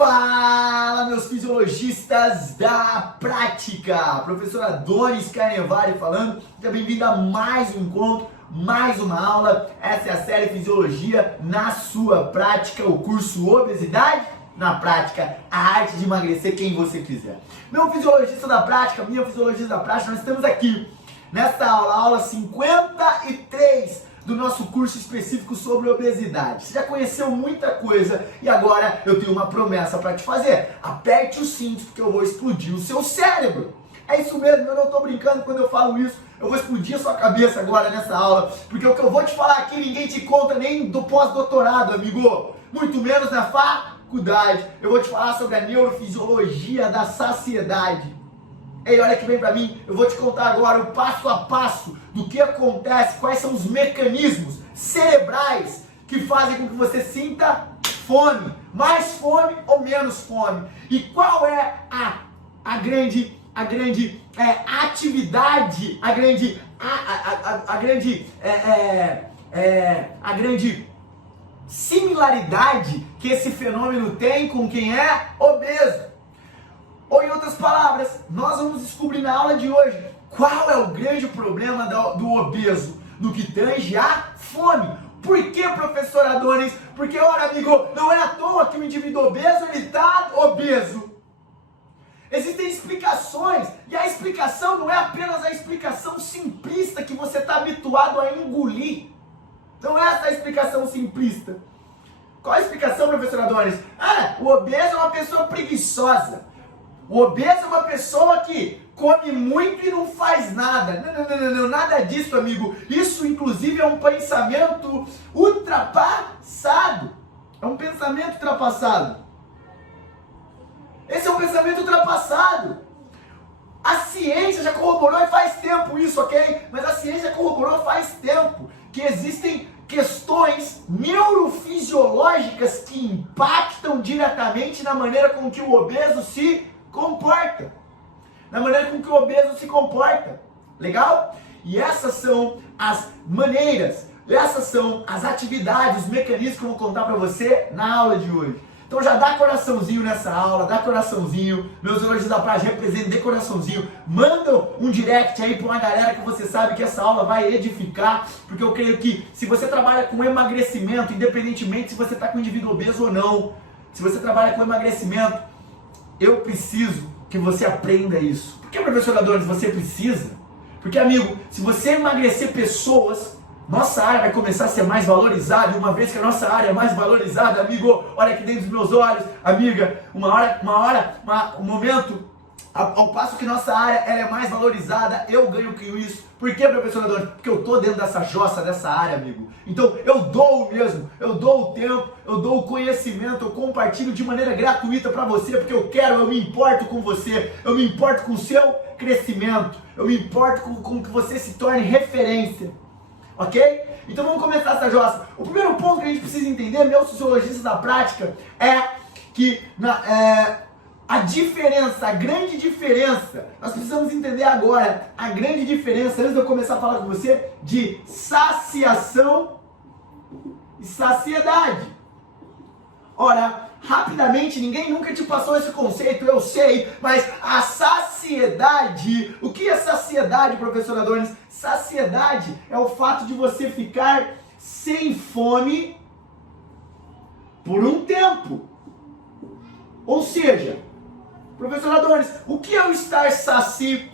Fala, meus fisiologistas da prática! Professor Adonis Carnevale falando. Seja bem-vindo a mais um encontro, mais uma aula. Essa é a série Fisiologia na sua prática, o curso Obesidade na Prática, a arte de emagrecer quem você quiser. Meu fisiologista da prática, minha fisiologista da prática, nós estamos aqui nessa aula, aula 53 do nosso curso específico sobre obesidade. Você já conheceu muita coisa e agora eu tenho uma promessa para te fazer. Aperte os cintos porque eu vou explodir o seu cérebro. É isso mesmo, eu não estou brincando quando eu falo isso. Eu vou explodir a sua cabeça agora nessa aula, porque o que eu vou te falar aqui ninguém te conta nem do pós-doutorado, amigo. Muito menos na faculdade. Eu vou te falar sobre a neurofisiologia da saciedade. Ei, olha que vem pra mim, eu vou te contar agora o passo a passo do que acontece, quais são os mecanismos cerebrais que fazem com que você sinta fome, mais fome ou menos fome. E qual é a grande atividade, a grande similaridade que esse fenômeno tem com quem é obeso. Ou em outras palavras, nós vamos descobrir na aula de hoje qual é o grande problema do obeso no que tange a fome. Por que, professor Adonis? Porque, olha, amigo, não é à toa que o indivíduo obeso, ele está obeso. Existem explicações, e a explicação não é apenas a explicação simplista que você está habituado a engolir. Não é essa a explicação simplista. Qual a explicação, professor Adonis? O obeso é uma pessoa preguiçosa. O obeso é uma pessoa que come muito e não faz nada. Não, nada disso, amigo. Isso, inclusive, é um pensamento ultrapassado. É um pensamento ultrapassado. Esse é um pensamento ultrapassado. A ciência já corroborou e faz tempo isso, ok? Mas a ciência corroborou faz tempo que existem questões neurofisiológicas que impactam diretamente na maneira com que o obeso se comporta. Na maneira com que o obeso se comporta. Legal? E essas são as maneiras, essas são as atividades, os mecanismos que eu vou contar para você na aula de hoje. Então já dá coraçãozinho nessa aula, dá coraçãozinho, meus elogios da praia representam, dê coraçãozinho, manda um direct aí para uma galera que você sabe que essa aula vai edificar, porque eu creio que se você trabalha com emagrecimento, independentemente se você está com um indivíduo obeso ou não, se você trabalha com emagrecimento, eu preciso que você aprenda isso. Por que, professor Adonis, você precisa? Porque, amigo, se você emagrecer pessoas, nossa área vai começar a ser mais valorizada. E uma vez que a nossa área é mais valorizada, amigo, olha aqui dentro dos meus olhos, amiga, um momento, ao passo que nossa área ela é mais valorizada, eu ganho com isso. Por que, professor Adonis? Porque eu estou dentro dessa jossa, dessa área, amigo. Então, eu dou o mesmo, eu dou o tempo, eu dou o conhecimento, eu compartilho de maneira gratuita para você, porque eu me importo com você, eu me importo com o seu crescimento, eu me importo com que você se torne referência. Ok? Então vamos começar essa jossa. O primeiro ponto que a gente precisa entender, meus fisiologistas da prática, é que a diferença, a grande diferença, nós precisamos entender agora a grande diferença, antes de eu começar a falar com você, de saciação e saciedade. Ora, rapidamente, ninguém nunca te passou esse conceito, eu sei, mas a saciedade, o que é saciedade, professor Adonis? Saciedade é o fato de você ficar sem fome por um tempo. Ou seja, professor Adonis, o que é o estar saciado?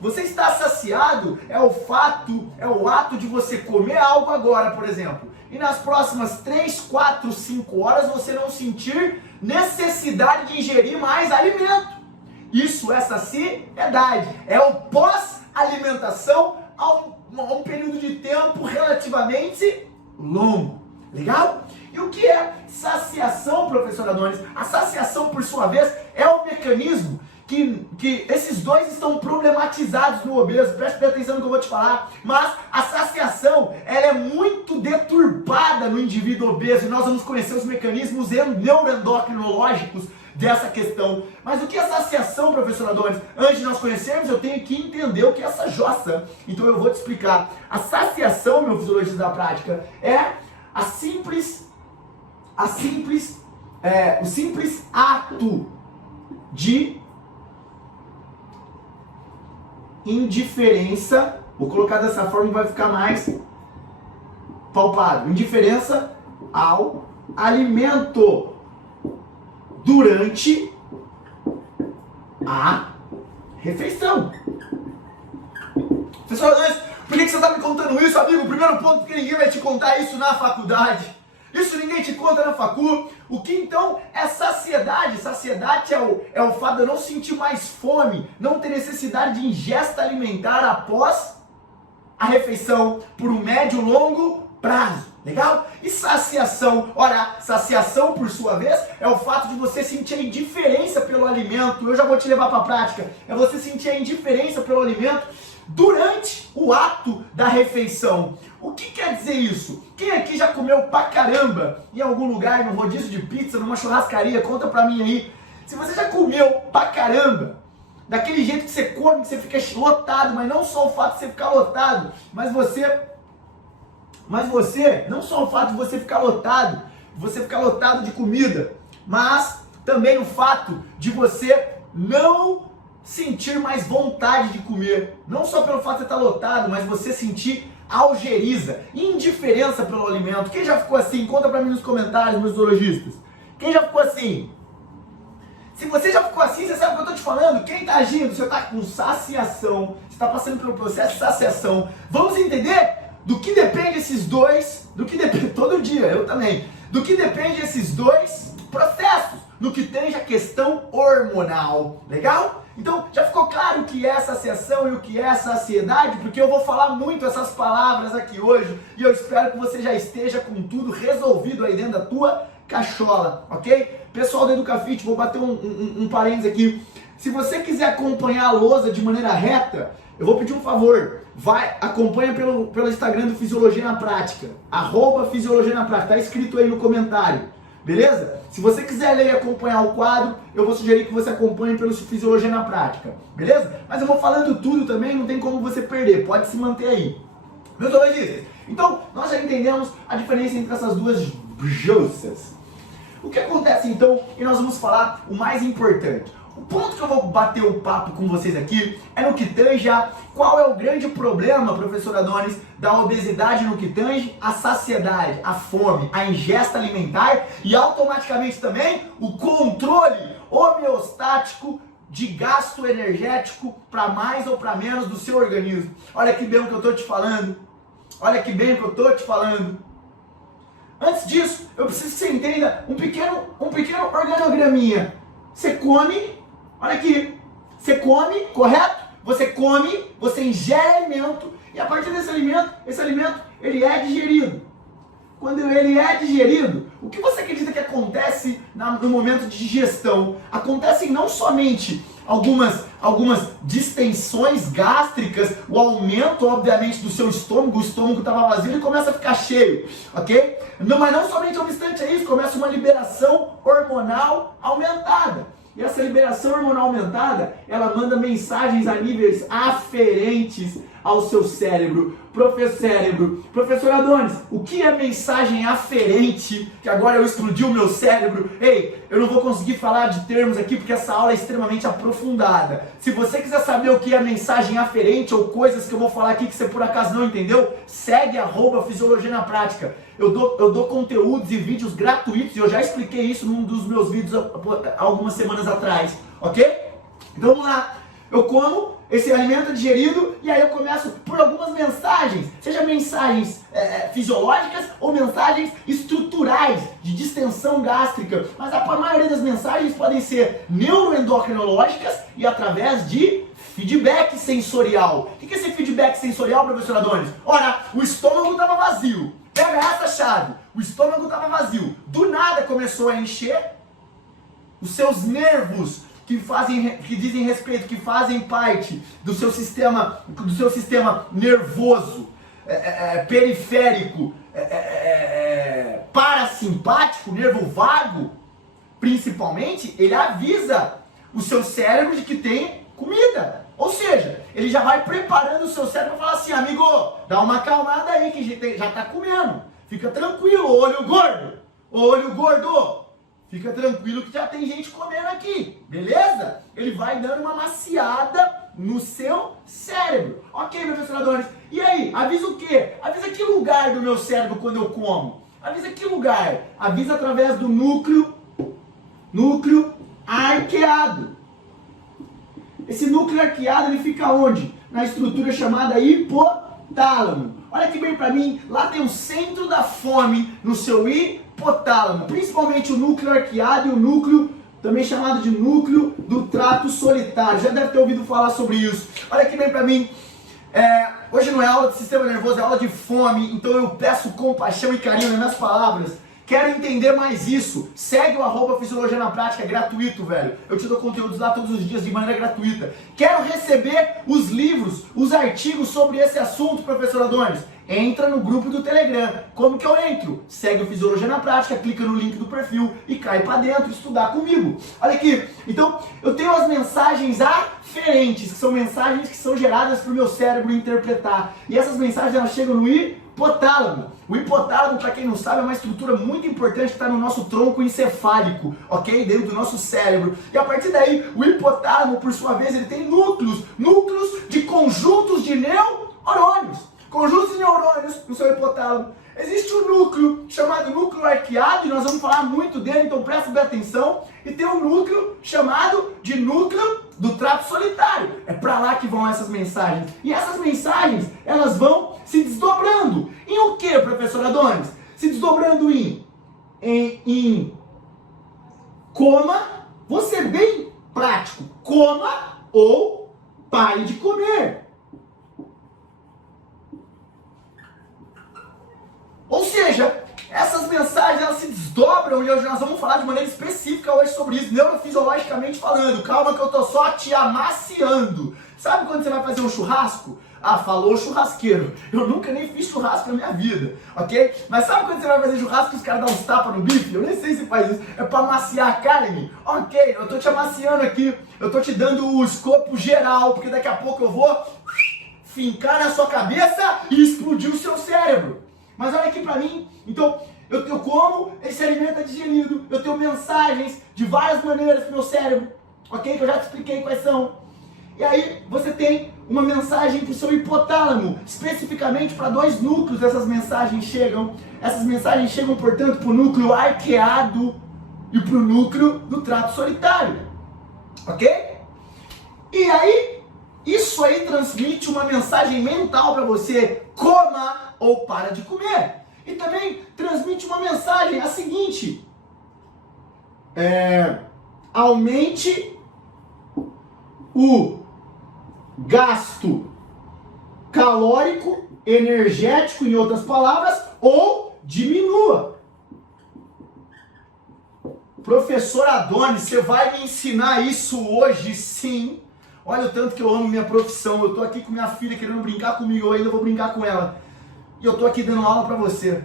Você estar saciado é o ato de você comer algo agora, por exemplo, e nas próximas 3, 4, 5 horas você não sentir necessidade de ingerir mais alimento. Isso é saciedade, é o pós-alimentação a um período de tempo relativamente longo. Legal? E o que é saciação, professor Adonis? A saciação, por sua vez, é um mecanismo que esses dois estão problematizados no obeso. Preste atenção no que eu vou te falar. Mas a saciação, ela é muito deturpada no indivíduo obeso e nós vamos conhecer os mecanismos neuroendocrinológicos dessa questão. Mas o que é saciação, professor Adonis? Antes de nós conhecermos, eu tenho que entender o que é essa jossa. Então eu vou te explicar. A saciação, meu fisiologista da prática, é a simples o simples ato de indiferença, vou colocar dessa forma, vai ficar mais palpável, indiferença ao alimento durante a refeição. Professor, por que você está me contando isso, amigo? Primeiro ponto, porque ninguém vai te contar isso na faculdade. Isso ninguém te conta na facu. O que então é saciedade? Saciedade é o fato de eu não sentir mais fome, não ter necessidade de ingesta alimentar após a refeição por um médio e longo prazo. Legal? E saciação? Ora, saciação por sua vez é o fato de você sentir a indiferença pelo alimento. Eu já vou te levar para a prática. É você sentir a indiferença pelo alimento durante o ato da refeição. O que quer dizer isso? Quem aqui já comeu pra caramba em algum lugar, num rodízio de pizza, numa churrascaria? Conta pra mim aí. Se você já comeu pra caramba, daquele jeito que você come, que você fica lotado, mas não só o fato de você ficar lotado, mas não só o fato de você ficar lotado de comida, mas também o fato de você não sentir mais vontade de comer. Não só pelo fato de você estar lotado, mas você sentir algeriza, indiferença pelo alimento. Quem já ficou assim? Conta pra mim nos comentários, meus zoologistas. Quem já ficou assim? Se você já ficou assim, você sabe o que eu tô te falando? Quem tá agindo? Você tá com saciação, você tá passando pelo processo de saciação. Vamos entender do que depende esses dois, do que depende, todo dia, eu também, do que depende esses dois processos, no que tange a questão hormonal. Legal? Então, já ficou claro o que é saciação e o que é saciedade? Porque eu vou falar muito essas palavras aqui hoje e eu espero que você já esteja com tudo resolvido aí dentro da tua cachola, ok? Pessoal do EducaFit, vou bater um parênteses aqui. Se você quiser acompanhar a lousa de maneira reta, eu vou pedir um favor. Acompanha pelo Instagram do Fisiologia na Prática, @Fisiologia na Prática, tá escrito aí no comentário. Beleza? Se você quiser ler e acompanhar o quadro, eu vou sugerir que você acompanhe pelo Fisiologia na Prática. Beleza? Mas eu vou falando tudo também, não tem como você perder. Pode se manter aí. Meus zoologistas, então, nós já entendemos a diferença entre essas duas jussas. O que acontece então, e nós vamos falar o mais importante. O ponto que eu vou bater o papo com vocês aqui é no que tange a qual é o grande problema, professor Adonis, da obesidade no que tange a saciedade, a fome, a ingesta alimentar e automaticamente também o controle homeostático de gasto energético para mais ou para menos do seu organismo. Olha que bem o que eu estou te falando. Olha que bem o que eu estou te falando. Antes disso, eu preciso que você entenda um pequeno organograminha. Você come, olha aqui, você come, correto? Você come, você ingere alimento e a partir desse alimento, esse alimento ele é digerido. Quando ele é digerido, o que você acredita que acontece no momento de digestão? Acontecem não somente algumas distensões gástricas, o aumento, obviamente, do seu estômago, o estômago estava vazio e começa a ficar cheio, ok? Não, mas não somente obstante a isso, começa uma liberação hormonal aumentada. E essa liberação hormonal aumentada, ela manda mensagens a níveis aferentes ao seu cérebro. Professor Adonis, o que é mensagem aferente? Que agora eu explodi o meu cérebro. Ei, eu não vou conseguir falar de termos aqui porque essa aula é extremamente aprofundada. Se você quiser saber o que é mensagem aferente ou coisas que eu vou falar aqui que você por acaso não entendeu, segue @Fisiologia na Prática. Eu dou conteúdos e vídeos gratuitos e eu já expliquei isso num dos meus vídeos algumas semanas atrás, ok? Então vamos lá. Eu como, esse alimento é digerido e aí eu começo por algumas mensagens, seja mensagens fisiológicas ou mensagens estruturais de distensão gástrica, mas a maioria das mensagens podem ser neuroendocrinológicas e através de feedback sensorial. O que é esse feedback sensorial, professor Adonis? Ora, o estômago estava vazio. Pega essa chave. O estômago estava vazio. Do nada começou a encher. Os seus nervos que dizem respeito, que fazem parte do seu sistema nervoso, periférico, parasimpático, nervo vago, principalmente, ele avisa o seu cérebro de que tem comida. Ou seja, ele já vai preparando o seu cérebro para falar assim, amigo, dá uma acalmada aí que já está comendo. Fica tranquilo, olho gordo, Fica tranquilo que já tem gente comendo aqui, beleza? Ele vai dando uma maciada no seu cérebro. Ok, professor Adonis. E aí, avisa o quê? Avisa que lugar do meu cérebro quando eu como? Avisa que lugar? Avisa através do núcleo arqueado. Esse núcleo arqueado, ele fica onde? Na estrutura chamada hipotálamo. Olha aqui bem pra mim, lá tem o centro da fome no seu hipotálamo, principalmente o núcleo arqueado e o núcleo, também chamado de núcleo do trato solitário. Já deve ter ouvido falar sobre isso. Olha aqui bem pra mim, hoje não é aula de sistema nervoso, é aula de fome, então eu peço compaixão e carinho nas minhas palavras. Quero entender mais isso? Segue o @Fisiologia na Prática, é gratuito, velho. Eu te dou conteúdos lá todos os dias de maneira gratuita. Quero receber os livros, os artigos sobre esse assunto, professor Adonis. Entra no grupo do Telegram. Como que eu entro? Segue o Fisiologia na Prática, clica no link do perfil e cai pra dentro estudar comigo. Olha aqui, então eu tenho as mensagens aferentes, que são mensagens que são geradas pro meu cérebro interpretar. E essas mensagens elas chegam no hipotálamo. O hipotálamo, para quem não sabe, é uma estrutura muito importante que está no nosso tronco encefálico, ok? Dentro do nosso cérebro. E a partir daí, o hipotálamo, por sua vez, ele tem núcleos de conjuntos de neurônios. Conjuntos de neurônios no seu hipotálamo. Existe um núcleo chamado núcleo arqueado, e nós vamos falar muito dele, então presta bem atenção. E tem um núcleo chamado de núcleo do trato solitário. É para lá que vão essas mensagens. E essas mensagens, elas vão se desdobrando. Em o que, professor Adonis? Se desdobrando em coma, vou ser bem prático, coma ou pare de comer. Ou seja, essas mensagens elas se desdobram e hoje nós vamos falar de maneira específica hoje sobre isso, neurofisiologicamente falando. Calma que eu tô só te amaciando. Sabe quando você vai fazer um churrasco? Ah, falou churrasqueiro. Eu nunca nem fiz churrasco na minha vida, ok? Mas sabe quando você vai fazer churrasco e os caras dão uns tapas no bife? Eu nem sei se faz isso. É pra amaciar a carne? Ok, eu tô te amaciando aqui. Eu tô te dando o escopo geral, porque daqui a pouco eu vou fincar na sua cabeça e explodir o seu cérebro. Mas olha aqui pra mim, então eu como, esse alimento é digerido, eu tenho mensagens de várias maneiras pro meu cérebro, ok? Que eu já te expliquei quais são. E aí você tem uma mensagem pro seu hipotálamo, especificamente para 2 núcleos essas mensagens chegam. Essas mensagens chegam, portanto, pro núcleo arqueado e pro núcleo do trato solitário, ok? E aí, isso aí transmite uma mensagem mental para você, coma ou para de comer. E também transmite uma mensagem, a seguinte, aumente o gasto calórico, energético, em outras palavras, ou diminua. Professor Adonis, você vai me ensinar isso hoje, sim. Olha o tanto que eu amo minha profissão. Eu tô aqui com minha filha querendo brincar comigo, eu ainda vou brincar com ela. E eu tô aqui dando aula pra você.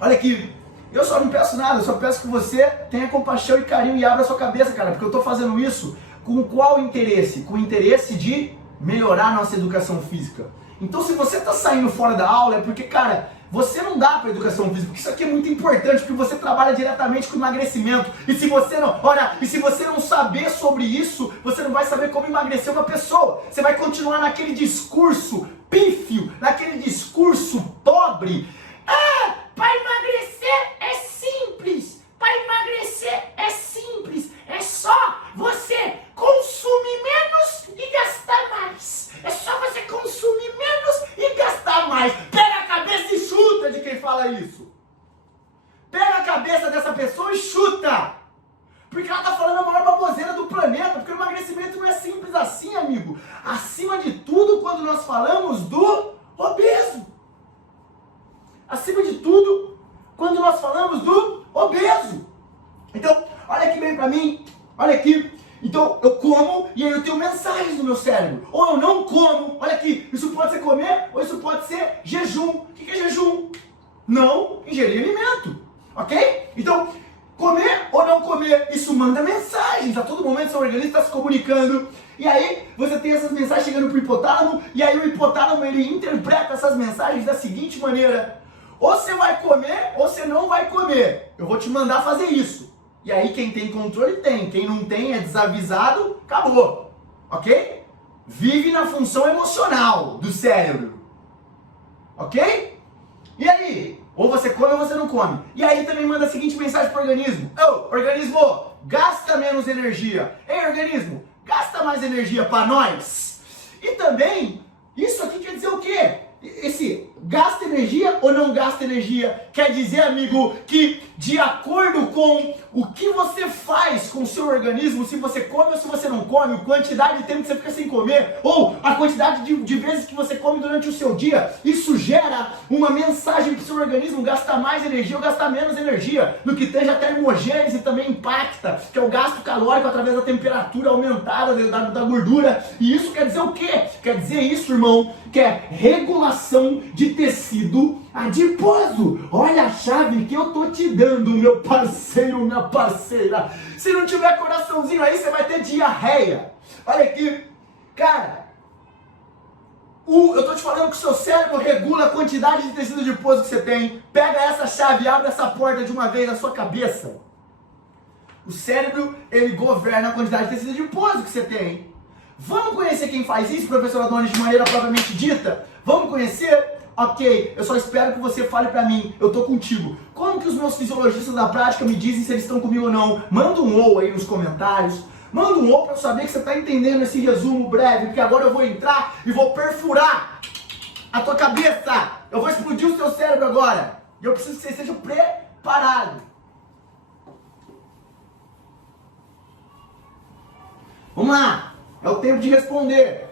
Olha aqui, eu só não peço nada, eu só peço que você tenha compaixão e carinho e abra a sua cabeça, cara, porque eu tô fazendo isso com qual interesse? Com o interesse de melhorar a nossa educação física. Então se você tá saindo fora da aula é porque, cara, você não dá para educação física, porque isso aqui é muito importante, porque você trabalha diretamente com emagrecimento. E se você não, olha, e se você não saber sobre isso, você não vai saber como emagrecer uma pessoa. Você vai continuar naquele discurso pífio, naquele discurso pobre. Ah, para emagrecer é simples. Para emagrecer é simples. É só você consumir menos e gastar mais. É só você consumir menos e gastar mais. Pega a cabeça e chuta de quem fala isso. Pega a cabeça dessa pessoa e chuta. Porque ela tá falando a maior baboseira do planeta. Porque o emagrecimento não é simples assim, amigo. Acima de tudo, quando nós falamos do obeso. Acima de tudo, quando nós falamos do obeso. Então, olha aqui bem pra mim. Olha aqui. Então, eu como e aí eu tenho mensagens no meu cérebro. Ou eu não como. Olha aqui. Isso pode ser comer ou isso pode ser jejum. O que é jejum? Não ingerir alimento. Ok? Então, comer ou não comer, isso manda mensagens. A todo momento seu organismo está se comunicando. E aí, você tem essas mensagens chegando pro hipotálamo. E aí o hipotálamo, ele interpreta essas mensagens da seguinte maneira. Ou você vai comer ou você não vai comer. Eu vou te mandar fazer isso. E aí quem tem controle tem, quem não tem é desavisado, acabou, ok? Vive na função emocional do cérebro, ok? E aí? Ou você come ou você não come. E aí também manda a seguinte mensagem pro organismo. Organismo, gasta menos energia. Ei, organismo, gasta mais energia para nós. E também, isso aqui quer dizer o quê? Esse gasta energia ou não gasta energia quer dizer, amigo, que de acordo com o que você faz com o seu organismo, se você come ou se você não come, a quantidade de tempo que você fica sem comer, ou a quantidade de vezes que você come durante o seu dia, isso gera uma mensagem para o seu organismo gastar mais energia ou gastar menos energia, no que esteja a termogênese também impacta, que é o gasto calórico através da temperatura aumentada da gordura. E isso quer dizer o quê? Quer dizer isso, irmão, que é regulação de tecido adiposo. Olha a chave que eu tô te dando, meu parceiro, minha parceira. Se não tiver coraçãozinho aí, você vai ter diarreia. Olha aqui, cara. Eu tô te falando que o seu cérebro regula a quantidade de tecido adiposo que você tem. Pega essa chave e abre essa porta de uma vez na sua cabeça. O cérebro, ele governa a quantidade de tecido adiposo que você tem. Vamos conhecer quem faz isso, professor Adonis, de maneira propriamente dita? Vamos conhecer? Ok, eu só espero que você fale pra mim, eu tô contigo. Como que os meus fisiologistas da prática me dizem se eles estão comigo ou não? Manda um ou aí nos comentários. Manda um ou pra eu saber que você tá entendendo esse resumo breve, porque agora eu vou entrar e vou perfurar a tua cabeça. Eu vou explodir o seu cérebro agora. E eu preciso que você esteja preparado. Vamos lá. É o tempo de responder.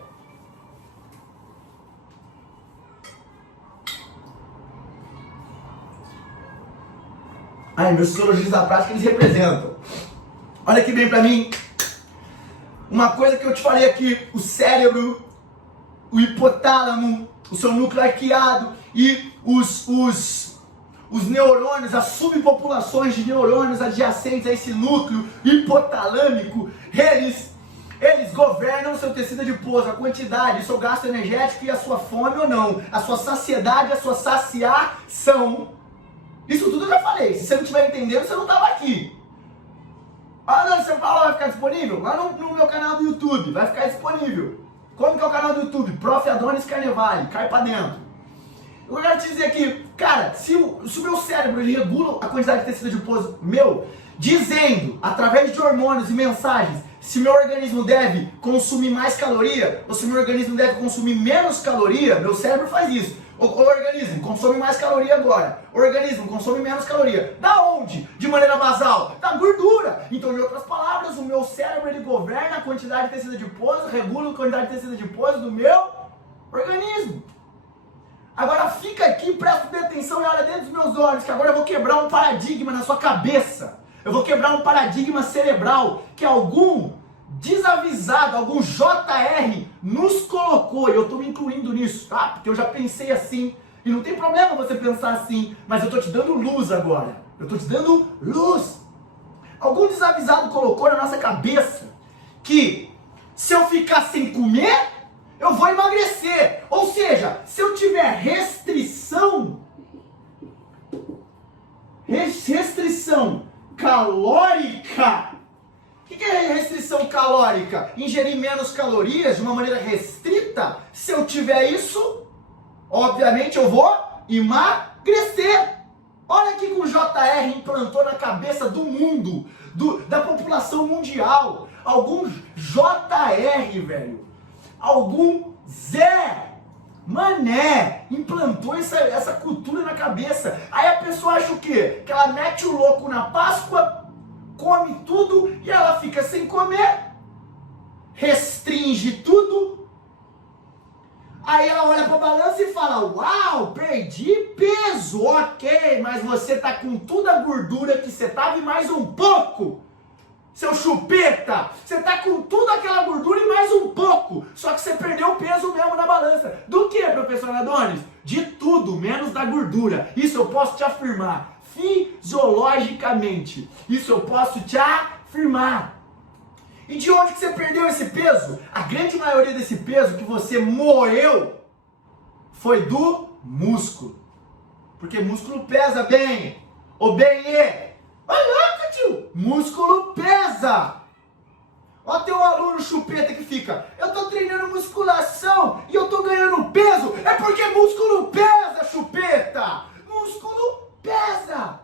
Ai, meus fisiologistas da prática, eles representam. Olha aqui bem pra mim. Uma coisa que eu te falei aqui, o cérebro, o hipotálamo, o seu núcleo arqueado e os neurônios, as subpopulações de neurônios adjacentes a esse núcleo hipotalâmico, eles governam o seu tecido adiposo, a quantidade, o seu gasto energético e a sua fome ou não, a sua saciedade, a sua saciação. Isso tudo eu já falei. Se você não estiver entendendo, você não estava aqui. Ah, não, você fala, vai ficar disponível? Lá no meu canal do YouTube, vai ficar disponível. Como que é o canal do YouTube? Prof. Adonis Carnevale, cai pra dentro. Eu quero te dizer aqui, cara, se o meu cérebro ele regula a quantidade de tecido adiposo meu, dizendo, através de hormônios e mensagens, se meu organismo deve consumir mais caloria ou se meu organismo deve consumir menos caloria, meu cérebro faz isso. O organismo consome mais caloria agora. O organismo consome menos caloria. Da onde? De maneira basal? Da gordura. Então, em outras palavras, o meu cérebro ele governa a quantidade de tecido adiposo, regula a quantidade de tecido adiposo do meu organismo. Agora fica aqui, presta bem atenção e olha dentro dos meus olhos, que agora eu vou quebrar um paradigma na sua cabeça. Eu vou quebrar um paradigma cerebral que algum desavisado, algum JR nos colocou, e eu estou me incluindo nisso, tá? Porque eu já pensei assim, e não tem problema você pensar assim, mas eu estou te dando luz agora. Eu estou te dando luz. Algum desavisado colocou na nossa cabeça que se eu ficar sem comer, eu vou emagrecer. Ou seja, se eu tiver restrição calórica. O que é restrição calórica? Ingerir menos calorias de uma maneira restrita? Se eu tiver isso, obviamente eu vou emagrecer. Olha aqui que o JR implantou na cabeça do mundo, da população mundial. Algum JR, velho. Algum Zé Mané implantou essa cultura na cabeça. Aí a pessoa acha o quê? Que ela mete o louco na Páscoa, come tudo e ela fica sem comer, restringe tudo. Aí ela olha para a balança e fala: uau, perdi peso, ok, mas você tá com toda a gordura que você tava e mais um pouco. Seu chupeta, você tá com toda aquela gordura e mais um pouco, só que você perdeu peso mesmo na balança. Do que, professor Adonis? De tudo, menos da gordura. Isso eu posso te afirmar, fisiologicamente. Isso eu posso te afirmar. E de onde que você perdeu esse peso? A grande maioria desse peso que você moeu foi do músculo. Porque músculo pesa bem. Ô bem, Olha, tio, músculo pesa. Ó teu aluno chupeta que fica, eu tô treinando musculação e eu tô ganhando peso. É porque músculo pesa, chupeta. Músculo pesa.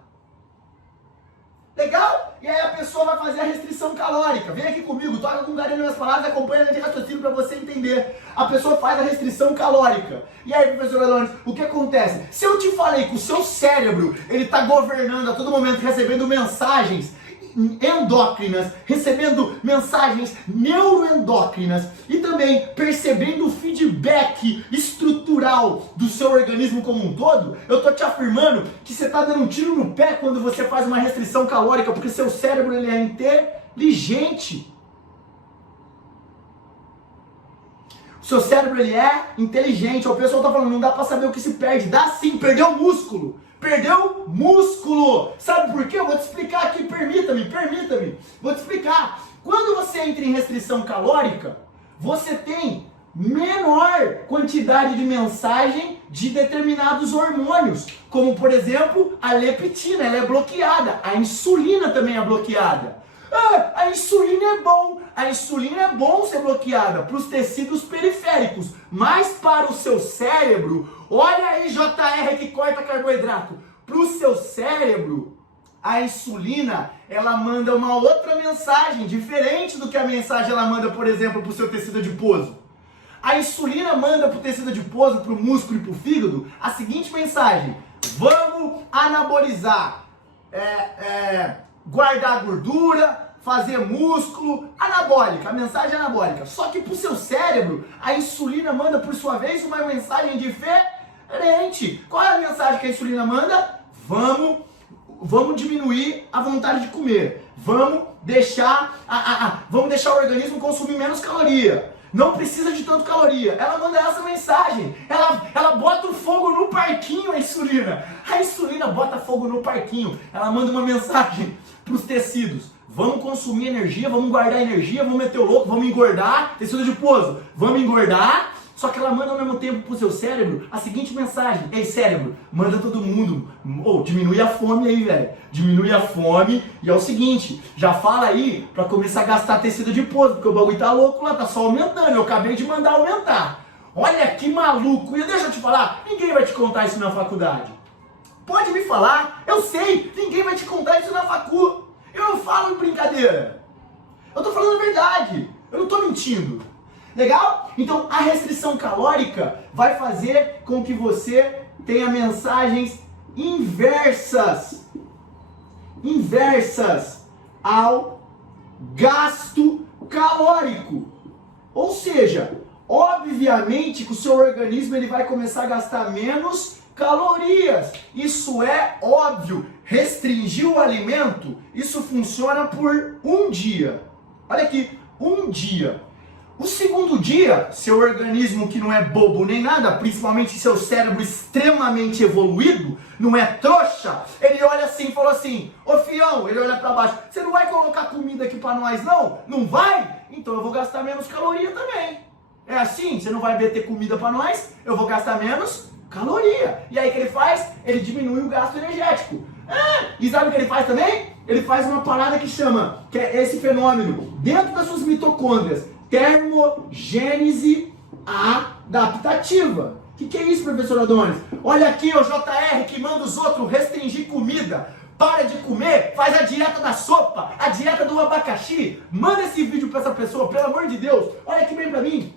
Legal? E aí a pessoa vai fazer a restrição calórica. Vem aqui comigo, toca com carinho nas minhas palavras, acompanha a linha de raciocínio para você entender. A pessoa faz a restrição calórica. E aí, professor Adonis, o que acontece? Se eu te falei que o seu cérebro, ele tá governando a todo momento, recebendo mensagens endócrinas, recebendo mensagens neuroendócrinas e também percebendo o feedback estrutural do seu organismo como um todo, eu tô te afirmando que você tá dando um tiro no pé quando você faz uma restrição calórica, porque seu cérebro ele é inteligente. O seu cérebro ele é inteligente. O pessoal tá falando, não dá pra saber o que se perde. Dá sim, perdeu músculo. Perdeu músculo. Sabe por quê? Eu vou te explicar aqui, permita-me. Vou te explicar. Quando você entra em restrição calórica, você tem menor quantidade de mensagem de determinados hormônios, como por exemplo, a leptina, ela é bloqueada. A insulina também é bloqueada. Ah, a insulina é bom. A insulina é bom ser bloqueada para os tecidos periféricos, mas para o seu cérebro, olha aí JR que corta carboidrato, para o seu cérebro, a insulina, ela manda uma outra mensagem, diferente do que a mensagem ela manda, por exemplo, para o seu tecido adiposo. A insulina manda para o tecido adiposo, para o músculo e para o fígado, a seguinte mensagem: vamos anabolizar, guardar gordura, fazer músculo, anabólica, a mensagem anabólica. Só que para o seu cérebro, a insulina manda, por sua vez, uma mensagem diferente. Qual é a mensagem que a insulina manda? Vamos diminuir a vontade de comer. Vamos deixar o organismo consumir menos caloria. Não precisa de tanto caloria. Ela manda essa mensagem. Ela bota o fogo no parquinho, a insulina. A insulina bota fogo no parquinho. Ela manda uma mensagem para os tecidos. Vamos consumir energia, vamos guardar energia, vamos meter o louco, vamos engordar. Tecido adiposo, vamos engordar. Só que ela manda ao mesmo tempo pro seu cérebro a seguinte mensagem: ei cérebro, manda todo mundo, diminui a fome aí, velho. Diminui a fome e é o seguinte, já fala aí pra começar a gastar tecido adiposo, porque o bagulho tá louco lá, tá só aumentando, eu acabei de mandar aumentar. Olha que maluco, e deixa eu te falar, ninguém vai te contar isso na faculdade. Pode me falar, eu sei, ninguém vai te contar isso na facu. Eu não falo em brincadeira, eu tô falando a verdade, eu não tô mentindo. Legal? Então a restrição calórica vai fazer com que você tenha mensagens inversas ao gasto calórico. Ou seja, obviamente que o seu organismo ele vai começar a gastar menos calorias. Isso é óbvio. Restringir o alimento, isso funciona por um dia. Olha aqui, um dia. O segundo dia, seu organismo que não é bobo nem nada, principalmente seu cérebro extremamente evoluído, não é trouxa, ele olha assim e falou assim: ô fião, ele olha pra baixo, você não vai colocar comida aqui pra nós não? Não vai? Então eu vou gastar menos caloria também. É assim? Você não vai meter comida pra nós? Eu vou gastar menos caloria. E aí o que ele faz? Ele diminui o gasto energético. E sabe o que ele faz também? Ele faz uma parada que chama, que é esse fenômeno, dentro das suas mitocôndrias, termogênese adaptativa. O que é isso, professor Adonis? Olha aqui, o JR que manda os outros restringir comida. Para de comer, faz a dieta da sopa, a dieta do abacaxi. Manda esse vídeo para essa pessoa, pelo amor de Deus. Olha aqui bem para mim.